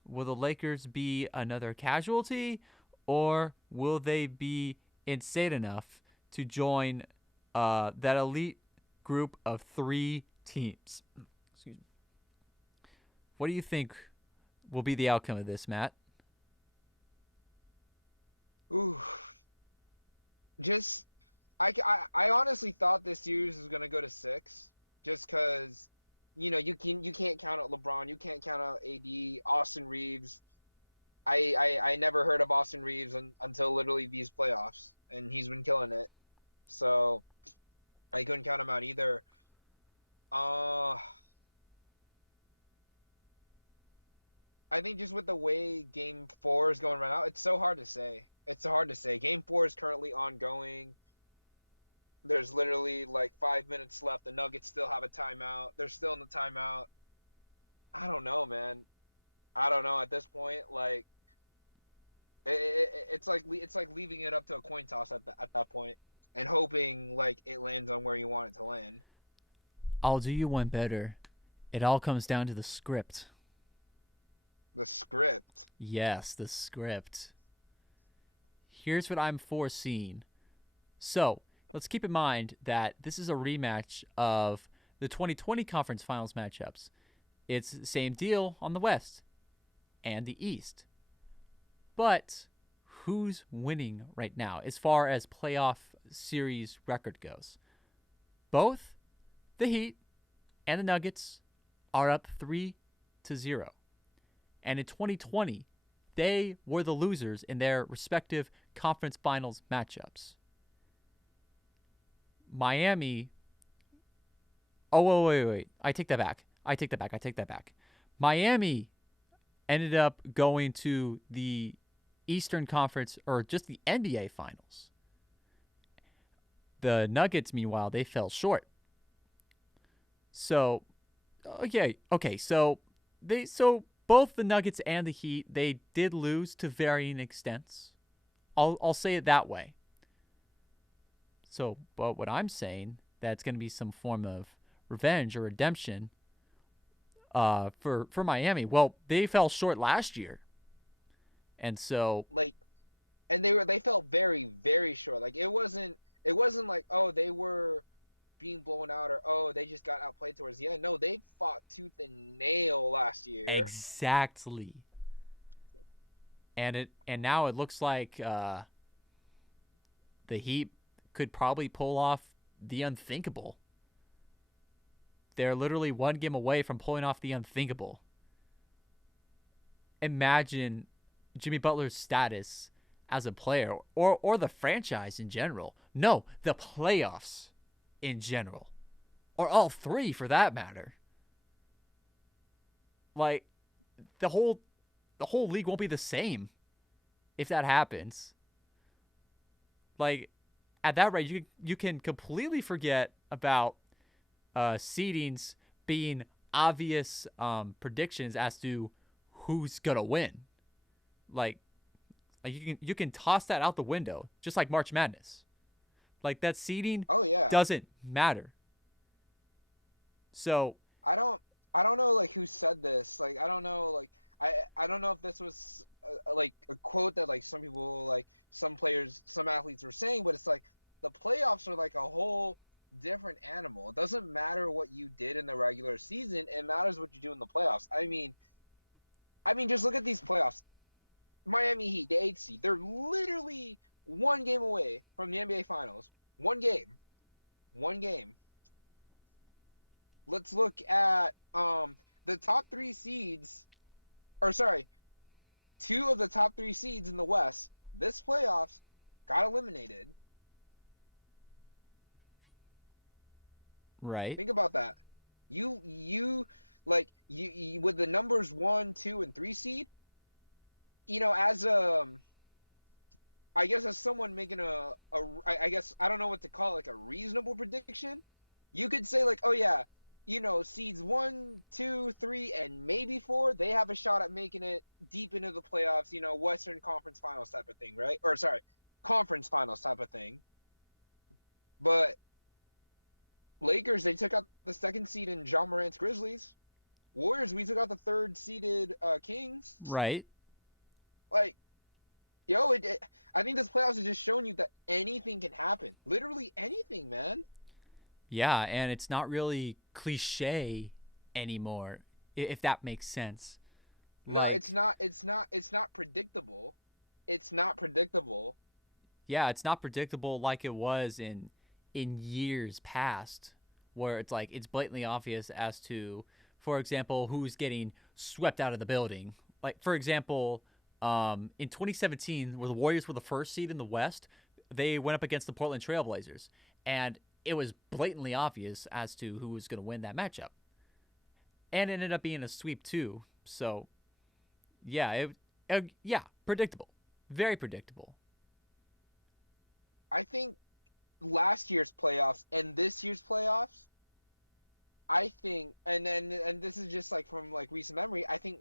will the Lakers be another casualty, or will they be insane enough to join that elite group of 3 teams? Excuse me. What do you think will be the outcome of this, Matt? Ooh, just I honestly thought this series was gonna go to 6, just because, you can't count out LeBron, you can't count out AD, Austin Reeves. I never heard of Austin Reeves until literally these playoffs, and he's been killing it. So I couldn't count him out either. I think just with the way Game 4 is going right now, it's so hard to say. It's so hard to say. Game 4 is currently ongoing. There's literally like 5 minutes left. The Nuggets still have a timeout. They're still in the timeout. I don't know, man. I don't know at this point. Like, it's like leaving it up to a coin toss at that point, and hoping like it lands on where you want it to land. I'll do you one better. It all comes down to the script. The script. Yes, the script. Here's what I'm foreseeing. So, let's keep in mind that this is a rematch of the 2020 conference finals matchups. It's the same deal on the West and the East. But who's winning right now as far as playoff series record goes? Both the Heat and the Nuggets are up 3-0. And in 2020, they were the losers in their respective conference finals matchups. Miami. Oh, wait. I take that back. Miami ended up going to the Eastern Conference, or just the NBA Finals. The Nuggets, meanwhile, they fell short. So, okay. So both the Nuggets and the Heat, they did lose to varying extents. I'll say it that way. So, but what I'm saying, that's going to be some form of revenge or redemption for Miami. Well, they fell short last year. And so, And they felt very, very short. Like, it wasn't like, oh, they were being blown out, or oh, they just got outplayed towards the end. No, they fought tooth and nail last year. Exactly. And now it looks like the Heat could probably pull off the unthinkable. They're literally one game away from pulling off the unthinkable. Imagine Jimmy Butler's status as a player, or the franchise in general. No, the playoffs in general, or all 3 for that matter. Like, the whole league won't be the same if that happens. Like, at that rate, you can completely forget about seedings being obvious predictions as to who's gonna win. Like you can toss that out the window, just like March Madness. Like, that seeding doesn't matter. So I don't know like who said this. Like, I don't know, like I don't know if this was like a quote that like some people, like some players, some athletes were saying, but it's like the playoffs are like a whole different animal. It doesn't matter what you did in the regular season, it matters what you do in the playoffs. I mean just look at these playoffs. Miami Heat, the 8th seed, they're literally one game away from the NBA Finals. One game. Let's look at the top 3 seeds, or sorry, 2 of the top 3 seeds in the West this playoffs got eliminated. right. Think about that. You with the numbers 1, 2, and 3 seed, as I guess as someone making I guess I don't know what to call it, like a reasonable prediction, you could say like, oh yeah, seeds 1, 2, 3, and maybe 4, they have a shot at making it deep into the playoffs. Western Conference Finals type of thing, right? Or sorry, Conference Finals type of thing. But Lakers, they took out the second seed in John Morant's Grizzlies. Warriors, we took out the third seeded Kings. Right. Like, I think this playoffs has just shown you that anything can happen. Literally anything, man. Yeah, and it's not really cliche anymore, if that makes sense. No, it's not. It's not predictable. It's not predictable. Yeah, it's not predictable like it was in years past, where it's like it's blatantly obvious as to, for example, who's getting swept out of the building. Like, for example, in 2017, where the Warriors were the first seed in the West, they went up against the Portland Trailblazers, and it was blatantly obvious as to who was going to win that matchup. And it ended up being a sweep too. So, yeah, predictable, very predictable. I think last year's playoffs and this year's playoffs, I think, and this is just like from like recent memory, I think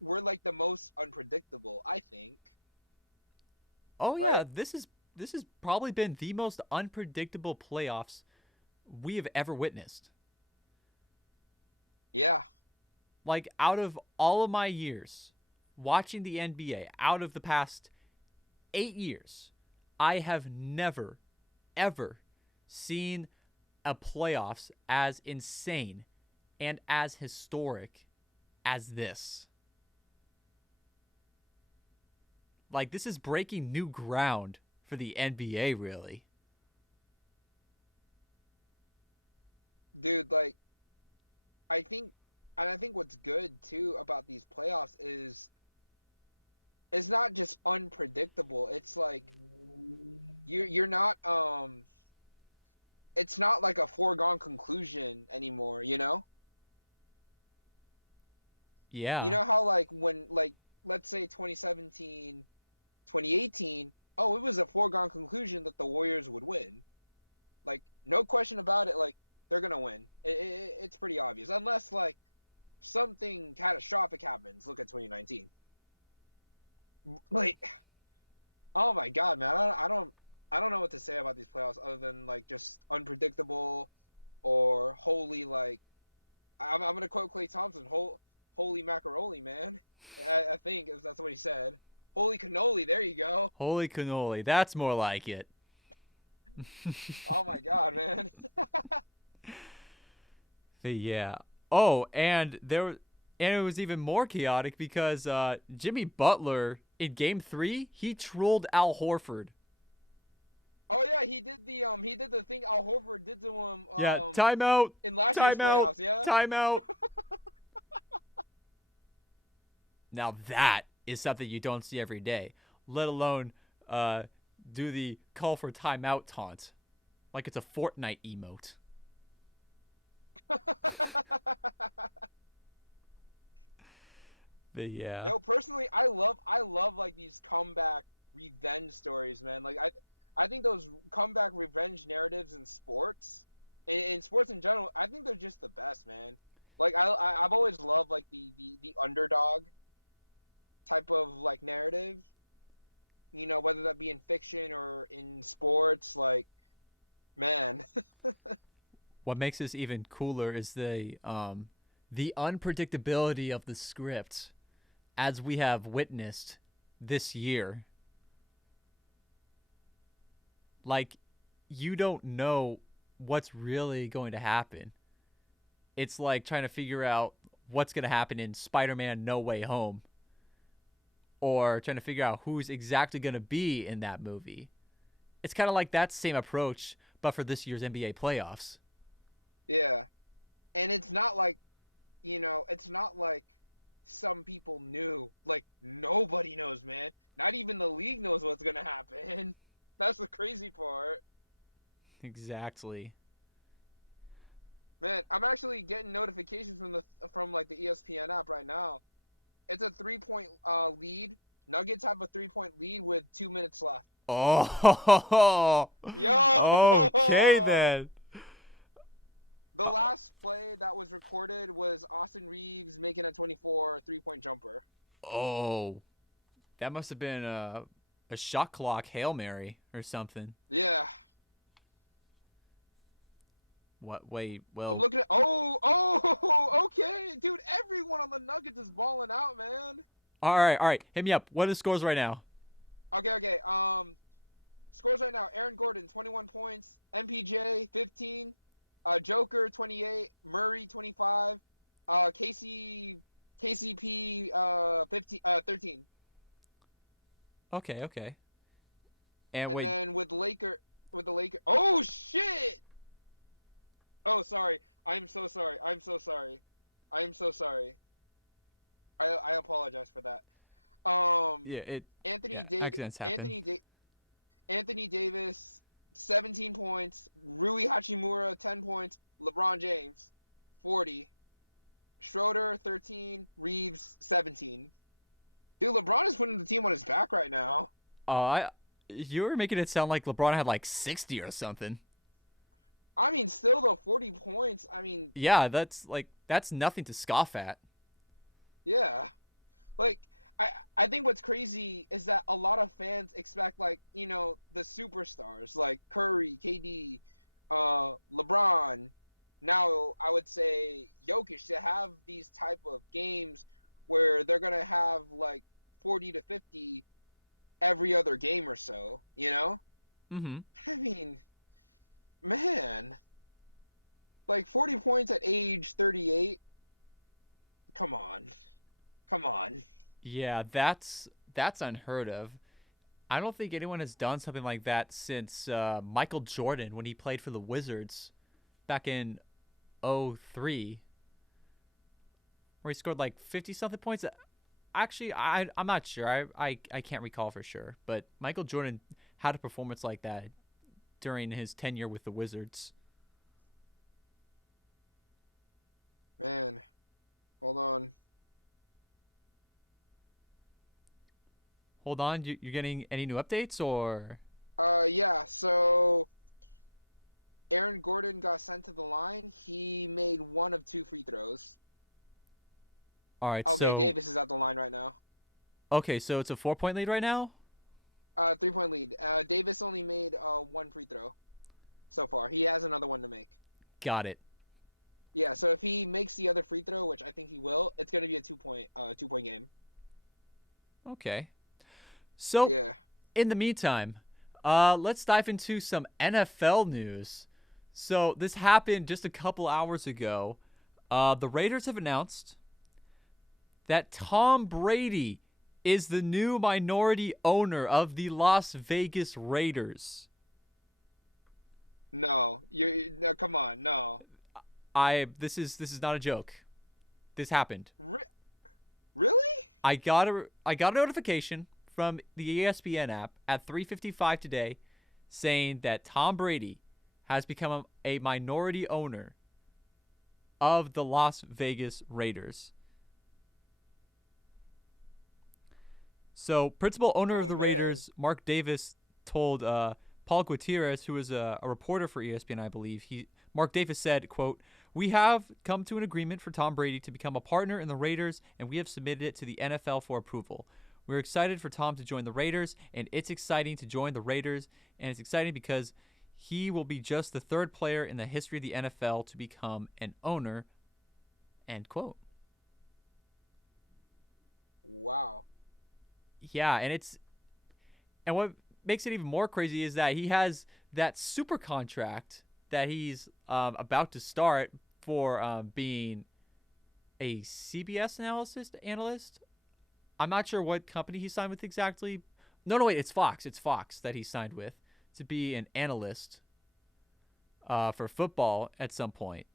we're like the most unpredictable. I think. Oh yeah, right? this has probably been the most unpredictable playoffs we have ever witnessed. Yeah. Like, out of all of my years watching the NBA, out of the past 8 years, I have never, ever seen a playoffs as insane and as historic as this. Like, this is breaking new ground for the NBA, really. Dude, like, I think what's good too about these playoffs is it's not just unpredictable. It's like you're not it's not like a foregone conclusion anymore, Yeah. You know how like when like let's say 2017, 2018, oh, it was a foregone conclusion that the Warriors would win. Like no question about it, like they're going to win. It's pretty obvious unless like something catastrophic happens. Look at 2019. Like, oh my god, man, I don't know what to say about these playoffs other than like just unpredictable or wholly like I'm gonna quote Klay Thompson, holy macaroni, man. I think if that's what he said. Holy cannoli, there you go. Holy cannoli, that's more like it. Oh my god, man. Yeah. Oh, and it was even more chaotic because Jimmy Butler in Game 3 he trolled Al Horford. Oh yeah, he did the thing Al Horford did to him. Yeah, timeout in last year's playoffs. Yeah, timeout. Now that is something you don't see every day, let alone do the call for timeout taunt like it's a Fortnite emote. But yeah. Yo, personally, I love like these comeback revenge stories, man. Like I think those comeback revenge narratives in sports, in sports in general, I think they're just the best, man. Like I've always loved like the underdog type of like narrative. Whether that be in fiction or in sports, like, man. What makes this even cooler is the unpredictability of the script, as we have witnessed this year. Like, you don't know what's really going to happen. It's like trying to figure out what's going to happen in Spider-Man No Way Home, or trying to figure out who's exactly going to be in that movie. It's kind of like that same approach, but for this year's NBA playoffs. Yeah. And it's not like, it's not like some people knew. Like, nobody knows, man. Not even the league knows what's going to happen. That's the crazy part. Exactly. Man, I'm actually getting notifications from like the ESPN app right now. It's a 3-point lead. Nuggets have a 3-point lead with 2 minutes left. Oh, Yo! okay then. The last play that was recorded was Austin Reeves making a 24 3-point jumper. Oh, that must have been a shot clock Hail Mary or something. Yeah. What? Wait, I'm well, looking at. Oh, okay, dude. Everyone on the Nuggets is balling out, man. all right, all right. Hit me up. What are the scores right now? Okay. Scores right now: Aaron Gordon 21 points, MPJ 15, Joker 28, Murray 25, KCP 15 13. Okay. And And wait, then with the Laker. Oh shit! Oh, sorry. I'm so sorry. I'm so sorry. I'm so sorry. I apologize for that. yeah, Anthony yeah, da- accidents happen. Anthony da- Anthony Davis 17 points, Rui Hachimura 10 points, LeBron James 40, Schroeder 13, Reeves 17. Dude, LeBron is putting the team on his back right now. You were making it sound like LeBron had like 60 or something. I mean, still though 40 points. I mean, Yeah, that's nothing to scoff at. yeah. Like I think what's crazy is that a lot of fans expect like, the superstars like Curry, KD, LeBron, now I would say Jokic to have these type of games where they're gonna have like 40 to 50 every other game or so, you know? Mm-hmm. I mean, man, like 40 points at age 38. Come on. Come on. Yeah, that's unheard of. I don't think anyone has done something like that since Michael Jordan when he played for the Wizards back in '03, where he scored like 50 something points. Actually, I'm not sure. I can't recall for sure. But Michael Jordan had a performance like that during his tenure with the Wizards. Man, hold on. Hold on, you're getting any new updates or? Yeah, so Aaron Gordon got sent to the line. He made one of two free throws. All right, Okay, so Davis is at the line right now. it's a 4 point lead right now. 3-point lead. Davis only made one free throw so far. He has another one to make. Got it. Yeah, so if he makes the other free throw, which I think he will, it's gonna be a 2-point game. Okay. So Yeah. in the meantime, let's dive into some NFL news. So this happened just a couple hours ago. The Raiders have announced that Tom Brady is the new minority owner of the Las Vegas Raiders. No, no. Come on, no. This is not a joke. This happened. Really? I got a notification from the ESPN app at 3:55 today saying that Tom Brady has become a minority owner of the Las Vegas Raiders. So, principal owner of Oh the man. Raiders, Mark Davis, told Paul Gutierrez, who is a reporter for ESPN, I believe. Mark Davis said, "quote We have come to an agreement for Tom Brady to become a partner in the Raiders, and we have submitted it to the NFL for approval. We're excited for Tom to join the Raiders, and it's exciting to join the Raiders, and it's exciting because he will be just the third player in the history of the NFL to become an owner." End quote. Wow. Yeah, and what makes it even more crazy is that he has that super contract that he's about to start for being a CBS analyst. I'm not sure what company he signed with exactly. No, wait, it's Fox. It's Fox that he signed with to be an analyst for football at some point.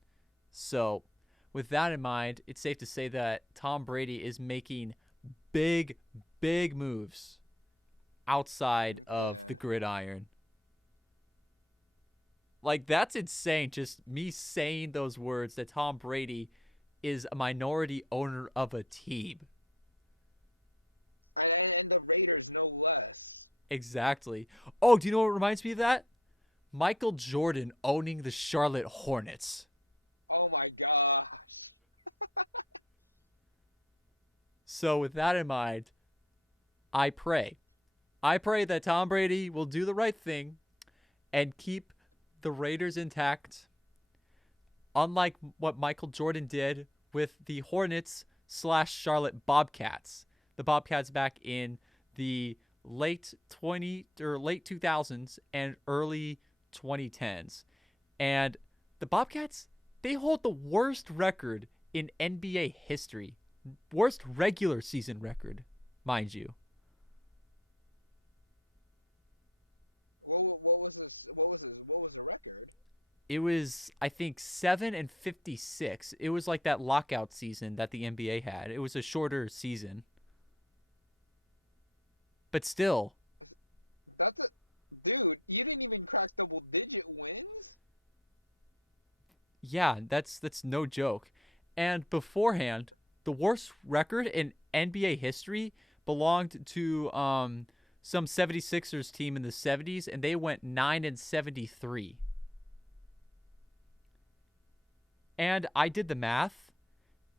So, with that in mind, it's safe to say that Tom Brady is making big, big moves outside of the Man. gridiron. Like, that's insane. Just me saying those words that Tom Brady is a minority owner of a team. And the Raiders no less. Exactly. Oh, do you know what reminds me of that? Michael Jordan owning the Charlotte Hornets. Oh my gosh. So with that in mind, I pray. I pray that Tom Brady will do the right thing and keep the Raiders intact, unlike what Michael Jordan did with the Hornets / Charlotte Bobcats. The Bobcats back in the late 2000s and early 2010s. And the Bobcats, they hold the worst record in NBA history. Worst regular season record, mind you. What was the record? It was, I think, 7-56. It was like that lockout season that the NBA had. It was a shorter season. But still. Dude, you didn't even crack double-digit wins? Yeah, that's no joke. And beforehand, the worst record in NBA history belonged to some 76ers team in the 70s, and they went 9-73. And I did the math,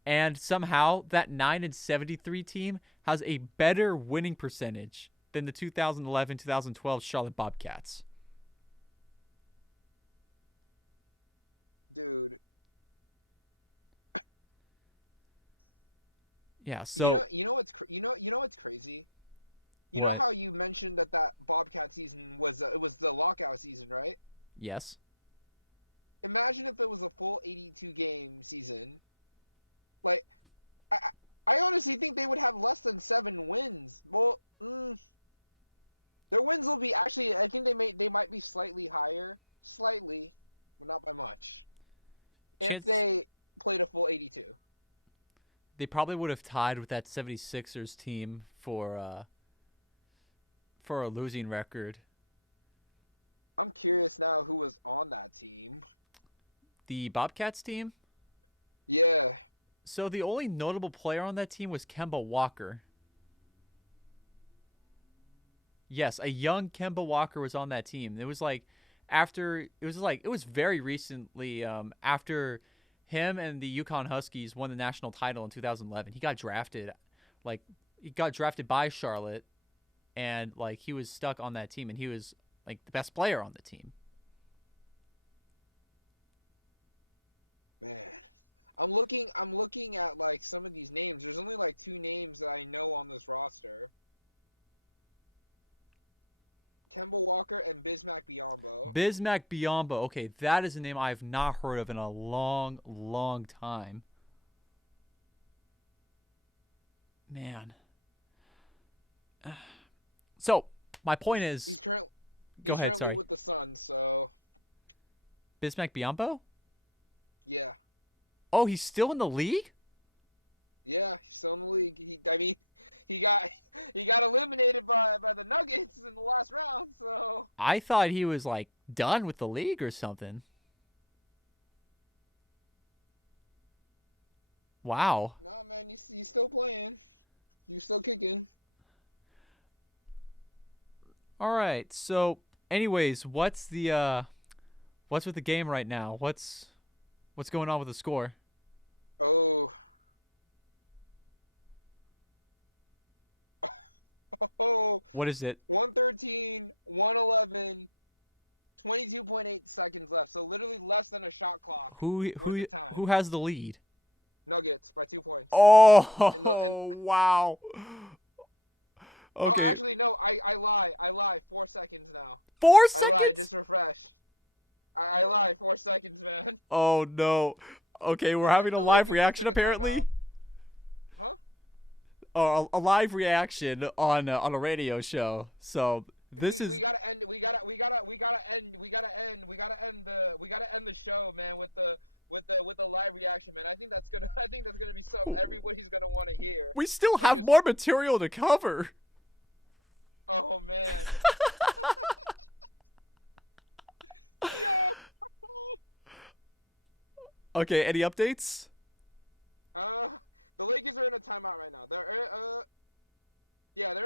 and somehow that 9-73 team has a better winning percentage than the 2011-2012 Charlotte Bobcats. Dude. Yeah, so you know what's crazy? You know What? how you mentioned that Bobcat season was it was the lockout season, right? Yes. Imagine if it was a full 82 game season. Like, I honestly think they would have less than 7 wins. Well, their wins will be actually. I think they might be slightly higher, slightly, but not by much. If they played a full 82. They probably would have tied with that 76ers team for a losing record. I'm curious now who was on that team. The Bobcats team? Yeah. So the only notable player on that team was Kemba Walker. Yes, a young Kemba Walker was on that team. It was very recently after him and the UConn Huskies won the national title in 2011. He got drafted by Charlotte, and he was stuck on that team, and he was the best player on the team. Man. I'm looking at some of these names. There's only 2 names that I know on this roster. Kemba Walker and Bismack Biyombo. Bismack Biyombo. Okay, that is a name I have not heard of in a long, long time. Man. So, my point is... He's currently sorry. with the Suns, so... Bismack Biyombo? Yeah. Oh, he's still in the league? Yeah, he's still in the league. He got eliminated by the Nuggets in the last round, so... I thought he was, done with the league or something. Wow. No, man, he's still playing. He's still kicking. All right. So, anyways, what's with the game right now? What's going on with the score? Oh. Oh. What is it? 113, 111, 22.8 seconds left. So literally less than a shot clock. Who has the lead? Nuggets by 2 points. Oh, wow. Okay. Oh, actually, no. I lie. 4 seconds now. 4 seconds? I lie. Just refresh. I lie. 4 seconds, man. Oh, no. Okay, we're having a live reaction, apparently. Huh? Oh, a live reaction on a radio show. So we gotta end the show, man, with the live reaction, man. I think that's gonna be something everybody's gonna want to hear. We still have more material to cover. Oh man. Yo. Okay, any updates? The Lakers are in a timeout right now. They're in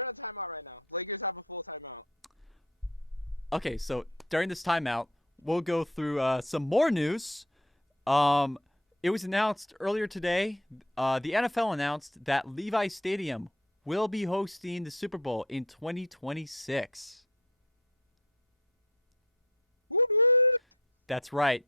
a timeout right now. Lakers have a full timeout. Okay, so during this timeout, we'll go through some more news. It was announced earlier today. The NFL announced that Levi Stadium will be hosting the Super Bowl in 2026. Woot woot! That's right.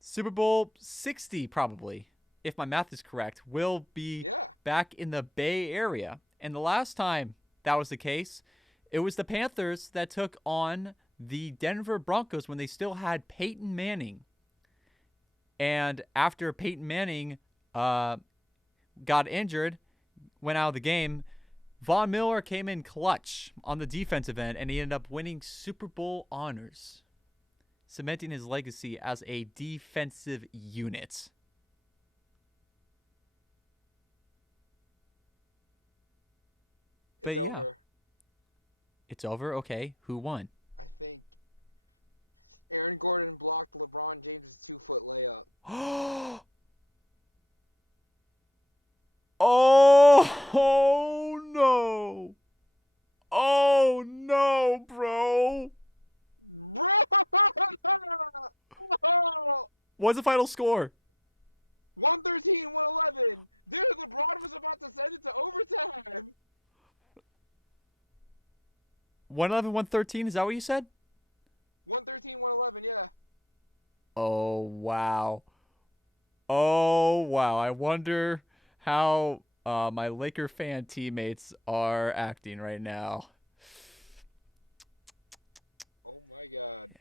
Super Bowl 60, probably, if my math is correct, will be back in the Bay Area. And the last time that was the case, it was the Panthers that took on the Denver Broncos when they still had Peyton Manning. And after Peyton Manning got injured, went out of the game, Von Miller came in clutch on the defensive end, and he ended up winning Super Bowl honors, cementing his legacy as a defensive unit. It's over. It's over? Okay. Who won? I think Aaron Gordon blocked LeBron James' 2-foot layup. Oh no. Oh no, bro. What's the final score? 113, 111. Dude, LeBron was about to send it to overtime. 111, 113, is that what you said? 113, 111, yeah. Oh, wow. Oh, wow. I wonder how my Laker fan teammates are acting right now. Oh, my God.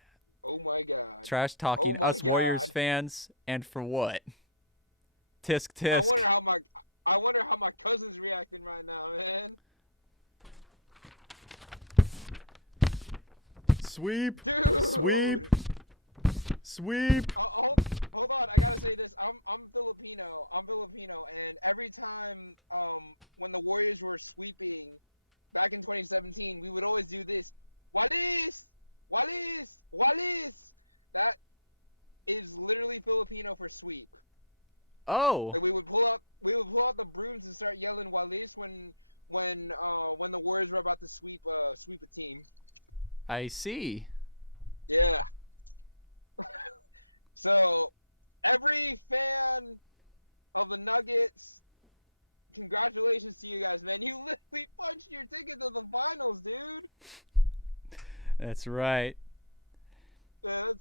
Oh, my God. Trash talking us God. Warriors fans, and for what? Tisk, tisk. I wonder how my cousin's reacting right now, man. Sweep. Dude. Sweep. Hold on. I gotta say this. I'm Filipino. And every time when the Warriors were sweeping back in 2017, we would always do this. Walis. That is literally Filipino for sweep. Oh. Like we would pull out the brooms and start yelling Walis when the Warriors were about to sweep a team. I see. Yeah. So, every fan of the Nuggets, congratulations to you guys, man. You literally punched your ticket to the finals, dude. That's right. I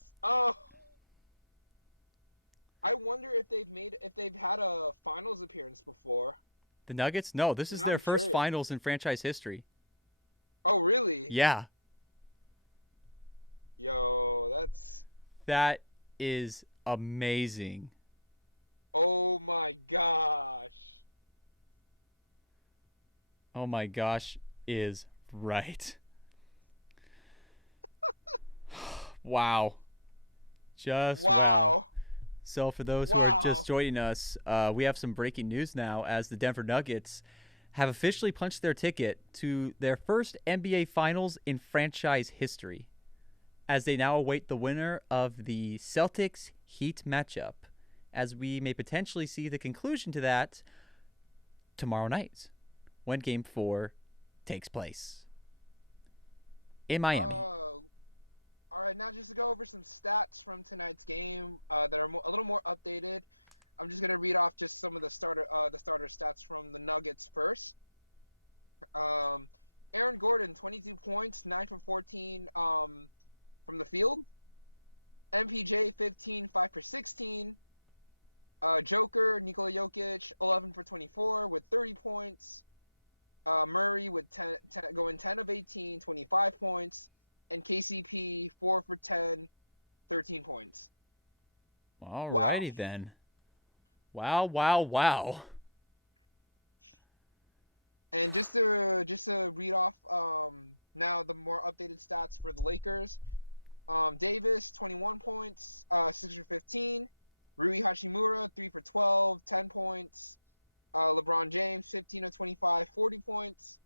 wonder if they've had a finals appearance before. The Nuggets? No, this is their first finals in franchise history. Oh, really? Yeah. Yo, that is amazing. Oh my gosh. Oh my gosh is right. Wow. Just wow. So for those who are just joining us, we have some breaking news now as the Denver Nuggets have officially punched their ticket to their first NBA Finals in franchise history, as they now await the winner of the Celtics Heat matchup, as we may potentially see the conclusion to that tomorrow night when Game 4 takes place in Miami. All right, now just to go over some stats from tonight's game that are a little more updated. I'm just gonna read off just some of the starter stats from the Nuggets first. Aaron Gordon, 22 points, 9 for 14 from the field. MPJ, 15, 5 for 16. Joker, Nikola Jokic, 11 for 24 with 30 points. Murray with 10 of 18, 25 points. And KCP, 4 for 10, 13 points. Alrighty then. Wow. And just to read off now the more updated stats for the Lakers. Davis, 21 points, 6 for 15. Rui Hachimura, 3 for 12, 10 points. LeBron James, 15 of 25, 40 points.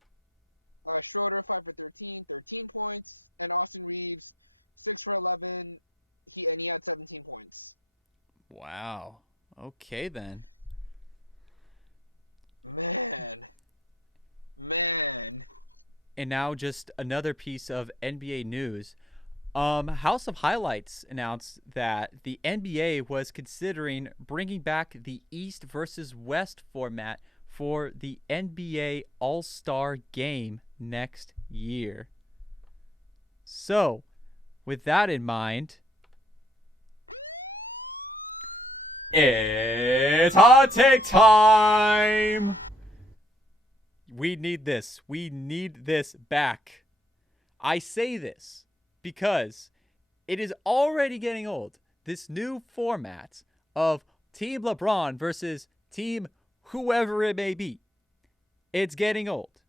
Schroeder, 5 for 13, 13 points. And Austin Reeves, 6 for 11. He had 17 points. Wow. Okay, then. Man. And now just another piece of NBA news. House of Highlights announced that the NBA was considering bringing back the East versus West format for the NBA All-Star Game next year. So, with that in mind, it's hot take time! We need this. We need this back. I say this because it is already getting old. This new format of Team LeBron versus Team whoever it may be. It's getting old.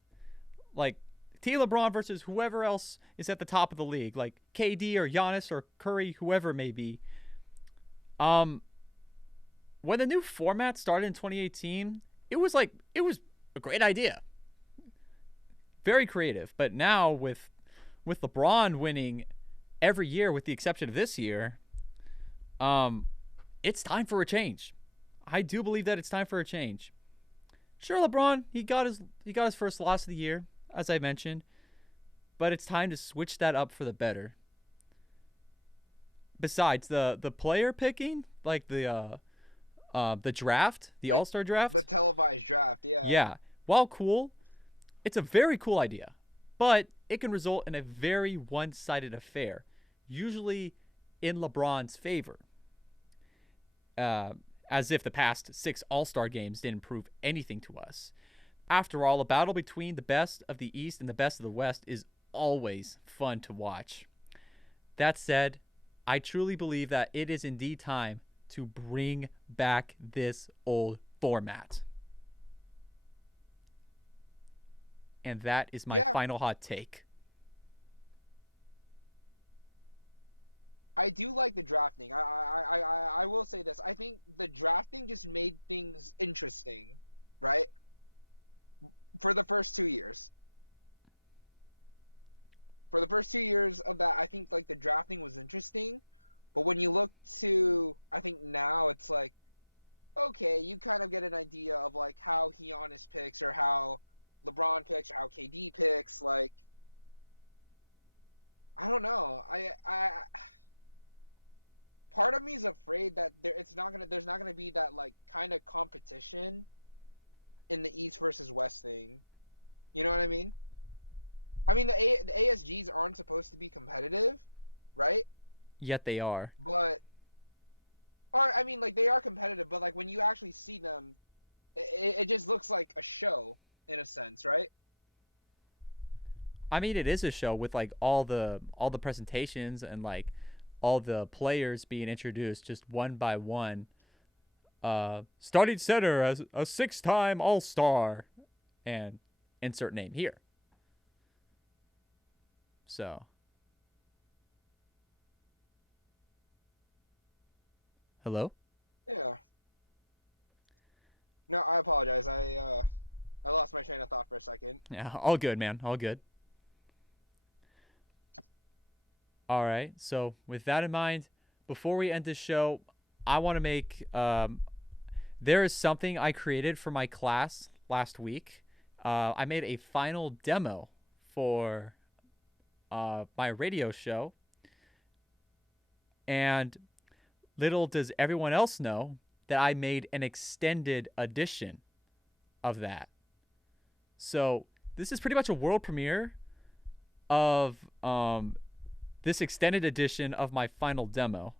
Like, Team LeBron versus whoever else is at the top of the league, like KD or Giannis or Curry, whoever it may be. When the new format started in 2018, it was a great idea. Very creative. But now with LeBron winning every year with the exception of this year, it's time for a change. I do believe that it's time for a change. Sure, LeBron, he got his first loss of the year, as I mentioned, but it's time to switch that up for the better. Besides the player picking, like the draft, the Like, All-Star draft, The televised draft, yeah. yeah, while cool, it's a very cool idea, but it can result in a very one-sided affair, usually in LeBron's favor. As if the past 6 All-Star games didn't prove anything to us. After all, a battle between the best of the East and the best of the West is always fun to watch. That said, I truly believe that it is indeed time to bring back this old format. And that is my final hot take. I do like the drafting. I will say this. I think the drafting just made things interesting, right? For the first 2 years. For the first 2 years of that, I think like the drafting was interesting. But when you look to, I think now it's like, okay, you kind of get an idea of like how Giannis picks or how LeBron picks or how KD picks. Like, I don't know. Part of me is afraid that there's not gonna be that like kind of competition in the East versus West thing. You know what I mean? I mean the ASGs aren't supposed to be competitive, right? Yet they are. But, or I mean, like they are competitive, but like when you actually see them, it just looks like a show in a sense, right? I mean, it is a show with like all the presentations and like all the players being introduced just one by one. Starting center as a 6-time All-Star, and insert name here. So, hello? Yeah. No, I apologize. I lost my train of thought for a second. Yeah, all good, man. All good. All right. So with that in mind, before we end this show, I want to make there is something I created for my class last week. I made a final demo for my radio show. And little does everyone else know that I made an extended edition of that. So this is pretty much a world premiere of this extended edition of my final demo.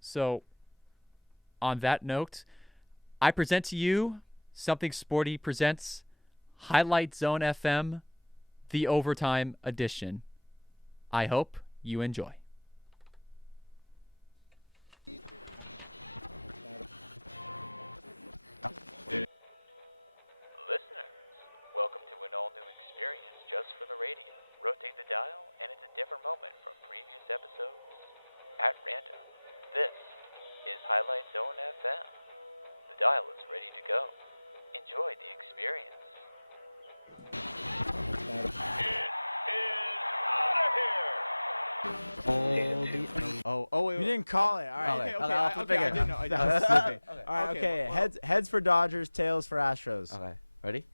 So on that note, I present to you Something Sporty presents Highlight Zone FM, the overtime edition. I hope you enjoy. Listeners, welcome to an all-new experience just for the radio. Rotate the dial, and it's a different moment from previous episodes. At random, this is Highlight Zone FM. The dial is ready to go. Enjoy the experience. Wait. You didn't call it. All right. Okay, I didn't know. Okay. That was stupid. All right. Okay, Okay. well- Heads for Dodgers, tails for Astros. Okay. Ready?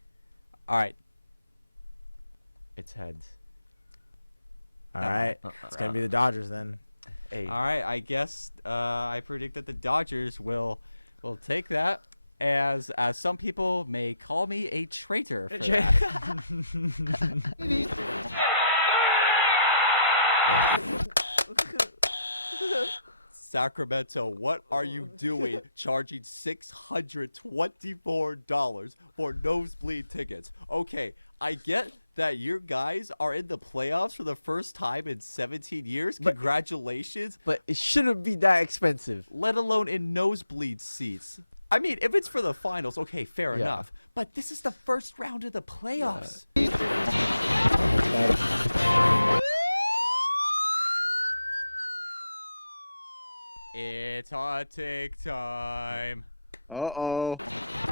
All right. It's heads. All right. It's going to be the Dodgers then. Hey. All right, I guess I predict that the Dodgers will take that, as some people may call me a traitor for that. Sacramento, what are you doing charging $624 for nosebleed tickets? Okay, I get that your guys are in the playoffs for the first time in 17 years. Congratulations. But it shouldn't be that expensive. Let alone in nosebleed seats. I mean, if it's for the finals, okay, fair enough. But this is the first round of the playoffs. It's hot take time. Uh-oh.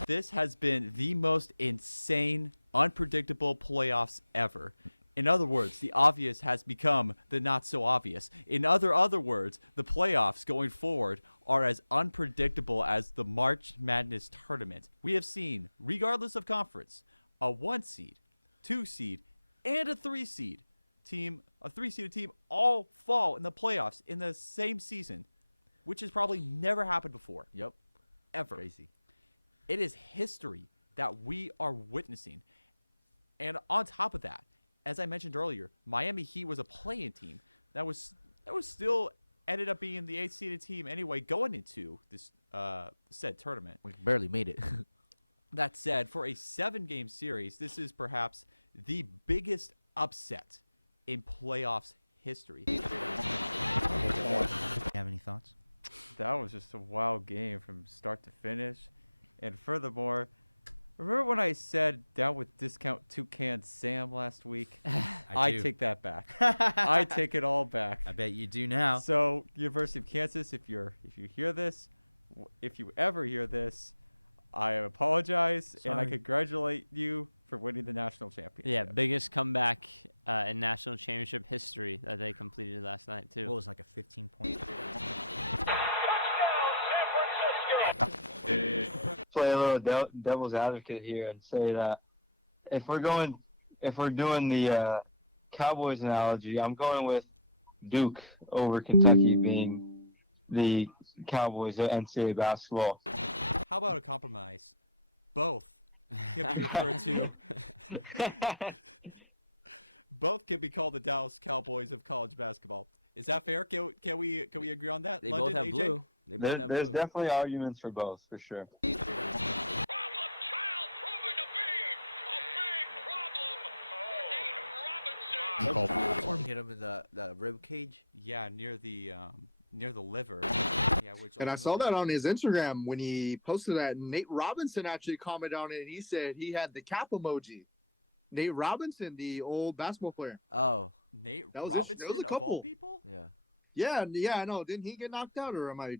This has been the most insane, unpredictable playoffs ever. In other words, the obvious has become the not so obvious. In other words, the playoffs going forward are as unpredictable as the March Madness tournament. We have seen, regardless of conference, a 1 seed, 2 seed, and a 3 seed team, a 3-seeded team all fall in the playoffs in the same season, which has probably never happened before. Yep. Ever. Crazy. It is history that we are witnessing. And on top of that, as I mentioned earlier, Miami Heat was a play-in team that was still ended up being the 8th-seeded team anyway going into this said tournament. We barely made it. That said, for a 7-game series, this is perhaps the biggest upset in playoffs history. You have any thoughts? That was just a wild game from start to finish. And furthermore, remember when I said down with discount Toucan Sam last week? I do. take that back. I take it all back. I bet you do now. So, University of Kansas, if you hear this, if you ever hear this, I apologize and I Sorry. congratulate you for winning the national championship. Yeah, biggest comeback in national championship history that they completed last night, too. What was like a 15-point? Play a little devil's advocate here and say that if we're doing the Cowboys analogy, I'm going with Duke over Kentucky being the Cowboys of NCAA basketball. How about a compromise? Both can be referred to. Both can be called the Dallas Cowboys of college basketball. Is that fair? Can we agree on that? They London, both have AJ? blue. They both have There's blue. definitely arguments for both, for sure. Hit him in the rib cage. Yeah, near the liver. Yeah, which And I saw that on his Instagram when he posted that. Nate Robinson actually commented on it, and he said he had the cap emoji. Nate Robinson, the old basketball player. Oh. Nate That was a Robinson of all couple. people. Yeah. Yeah, I know. Didn't he get knocked out, or am I?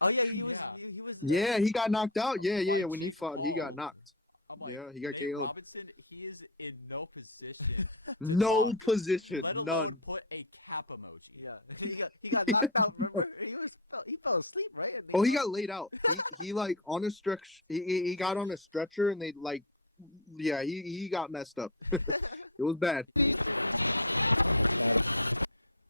Oh yeah, he was. Yeah. He was. Yeah, he got knocked out. Yeah. By When he Jake fought, Paul. he got knocked. I'm like, Yeah, he got Nate KO'd. Robinson, he is in no position to No talk, position, let alone none. put a cap emoji. Yeah. he got knocked out. Remember? He fell asleep, right? And Oh, he got laid out. He like on a stretch. He got on a stretcher, and they like, yeah, he got messed up. It was bad.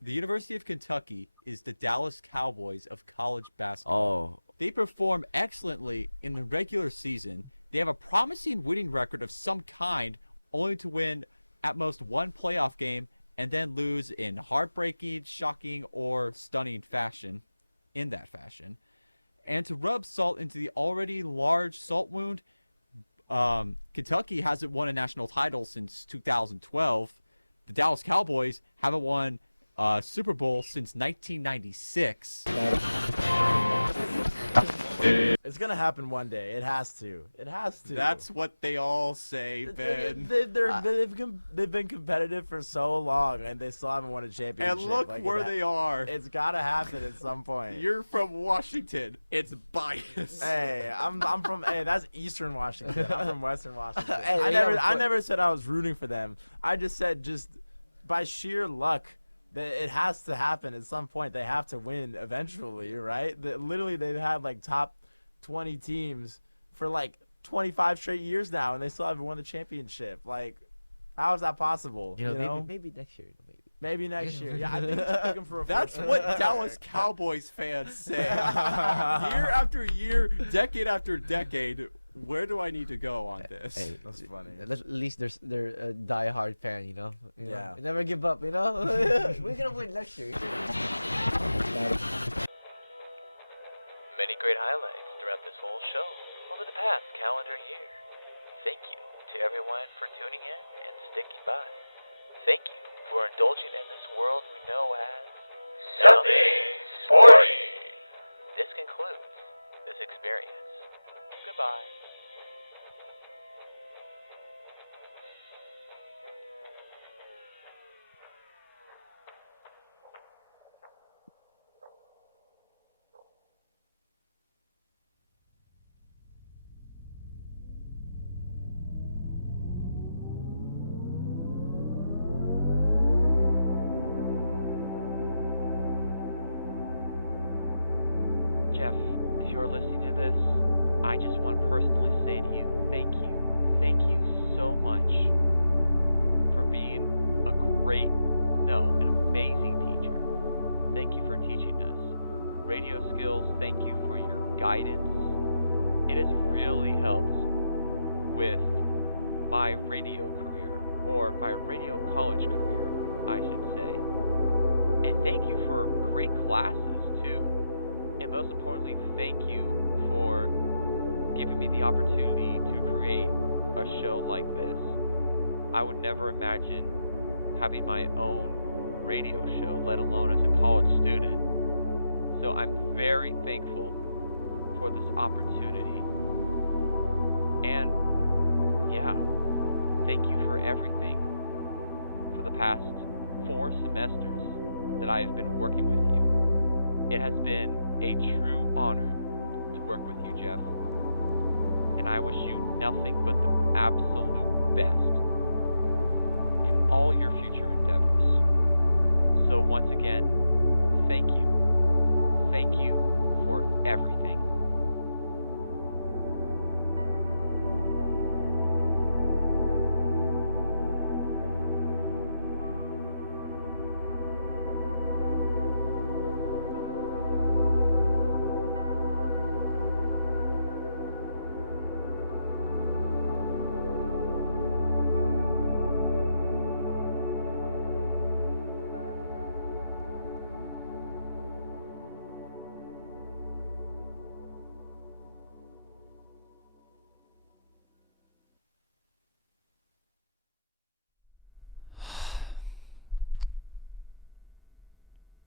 The University of Kentucky is the Dallas Cowboys of college basketball. Oh, They perform excellently in the regular season. They have a promising winning record of some kind, only to win at most one playoff game and then lose in heartbreaking, shocking, or stunning fashion. In that fashion. And to rub salt into the already large salt wound, Kentucky hasn't won a national title since 2012. The Dallas Cowboys haven't won Super Bowl since 1996. It's gonna happen one day. It has to. It has to. That's what they all say, Ben. They've been competitive for so long, and they still haven't won a championship. And look Like, where they are. It's gotta happen at some point. You're from Washington. It's biased. Hey, I'm from. Hey, that's Eastern Washington. I'm from Western Washington. Hey, I never said I was rooting for them. I just said just by sheer luck that it has to happen at some point. They have to win eventually, right? Literally, they've had like top 20 teams for like 25 straight years now, and they still haven't won the championship. Like, how is that possible? You know, maybe next year. Maybe. Maybe next year. Yeah, I think you should pick him for a That's first what round. Dallas Cowboys fans say. Year after year, decade after decade. Where do I need to go on this? Hey, That's funny. At least they're a die-hard fan, you know? Yeah. You never give up, you know? We're going to win next year. Many great highlights throughout this whole show over the past calendar year. Thank you to everyone for tuning in and sticking by. Thank you for indulging in this world we know as Something Sporty. This concludes this experience. Goodbye. Jeff, if you are listening to this, I just want to personally say to you, thank you. Thank you so much for being an amazing teacher. Thank you for teaching us radio skills. Thank you for your guidance. It has really helped with my radio career, or my radio college career, I should say. And thank you for great classes, too. And most importantly, thank you for giving me the opportunity to create a show like this. I would never imagine having my own radio show, let alone as a college student. So I'm very thankful for this opportunity. And yeah, thank you for everything for the past 4 semesters that I have been working with you. It has been a true honor to work with you, Jeff. And I wish you nothing but the absolute best in all your future endeavors. So once again, thank you. Thank you for everything.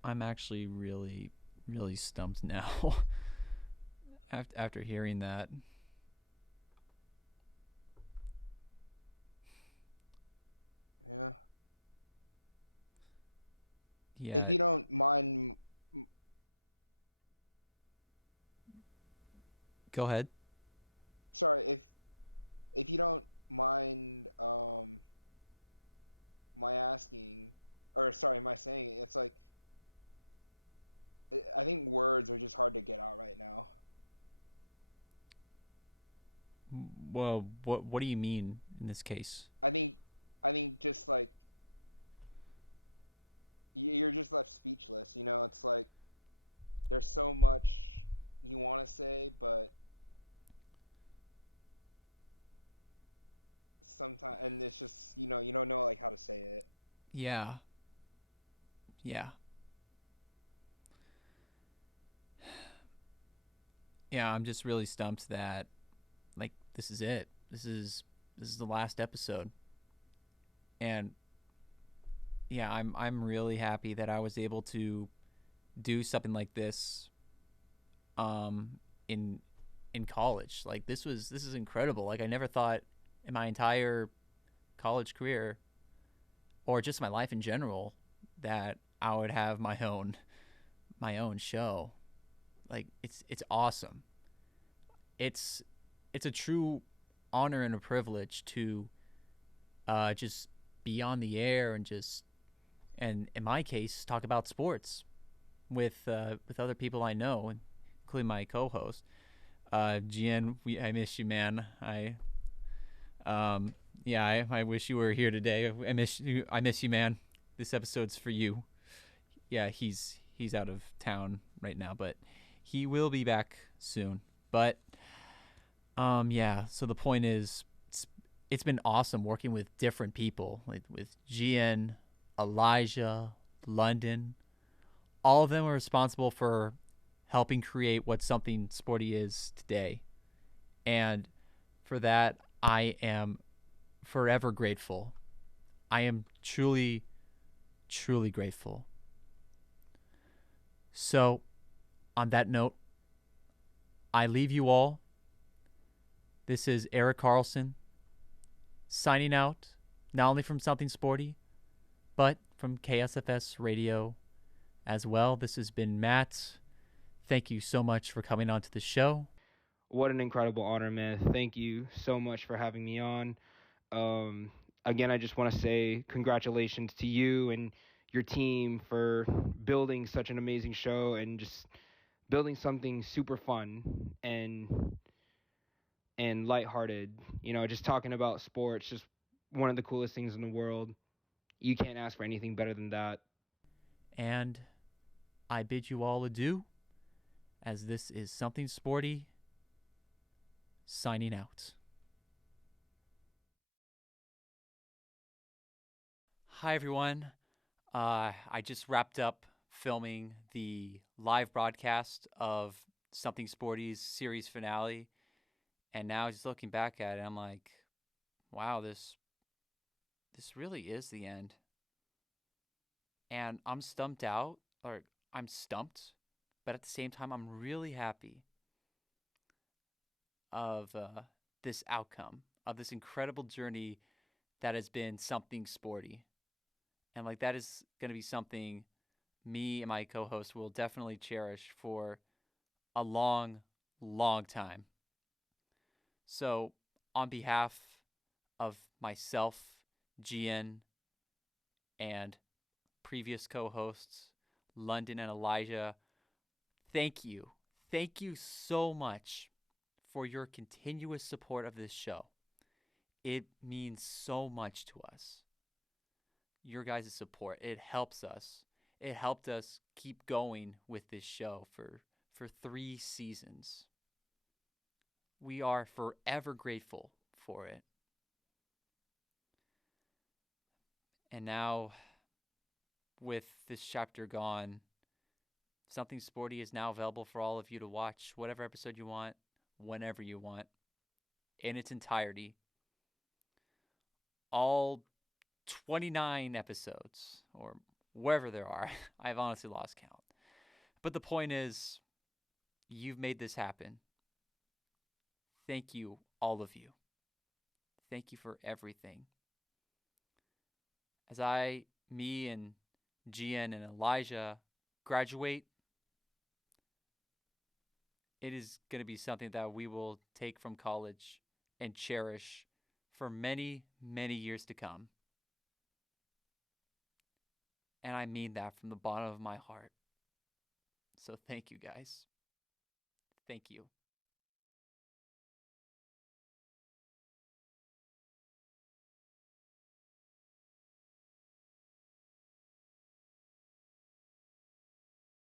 I'm actually really, really stumped now after hearing that. Yeah. Yeah. If you don't mind, Go ahead. sorry, if you don't mind, my asking, or sorry, my saying, it's like, I think words are just hard to get out right now. Well, what do you mean in this case? I think just like you're just left speechless. It's like there's so much you want to say, but sometimes, and it's just you don't know like how to say it. Yeah. Yeah. Yeah, I'm just really stumped that like this is it. This is the last episode. And yeah, I'm really happy that I was able to do something like this in college. Like this is incredible. Like I never thought in my entire college career, or just my life in general, that I would have my own show. Like it's awesome. It's a true honor and a privilege to just be on the air and and in my case talk about sports with other people I know, including my co-host. GN, I miss you, man. I wish you were here today. I miss you, man. this episode's for you. Yeah, he's out of town right now, but he will be back soon. But yeah, so the point is, it's been awesome working with different people, like with GN, Elijah, London. All of them are responsible for helping create what Something Sporty is today. And for that, I am forever grateful. I am truly, truly grateful. So, on that note, I leave you all. This is Erik Carlson signing out, not only from Something Sporty, but from KSFS Radio as well. This has been Matt. Thank you so much for coming on to the show. What an incredible honor, man. Thank you so much for having me on. Again, I just want to say congratulations to you and your team for building such an amazing show and just building something super fun and lighthearted. You know, just talking about sports, just one of the coolest things in the world. You can't ask for anything better than that. And I bid you all adieu, as this is Something Sporty signing out. Hi, everyone. I just wrapped up filming the live broadcast of Something Sporty's series finale. And now just looking back at it, I'm like, wow, this really is the end. And I'm stumped, but at the same time, I'm really happy of this outcome, of this incredible journey that has been Something Sporty. And like that is going to be something me and my co-host will definitely cherish for a long, long time. So on behalf of myself, GN, and previous co-hosts, London and Elijah, thank you. Thank you so much for your continuous support of this show. It means so much to us. Your guys' support, it helps us. It helped us keep going with this show for 3 seasons. We are forever grateful for it. And now, with this chapter gone, Something Sporty is now available for all of you to watch whatever episode you want, whenever you want, in its entirety. All 29 episodes, or wherever there are. I've honestly lost count. But the point is, you've made this happen. Thank you, all of you. Thank you for everything. As me and GN and Elijah graduate, it is going to be something that we will take from college and cherish for many, many years to come. And I mean that from the bottom of my heart. So thank you, guys. Thank you.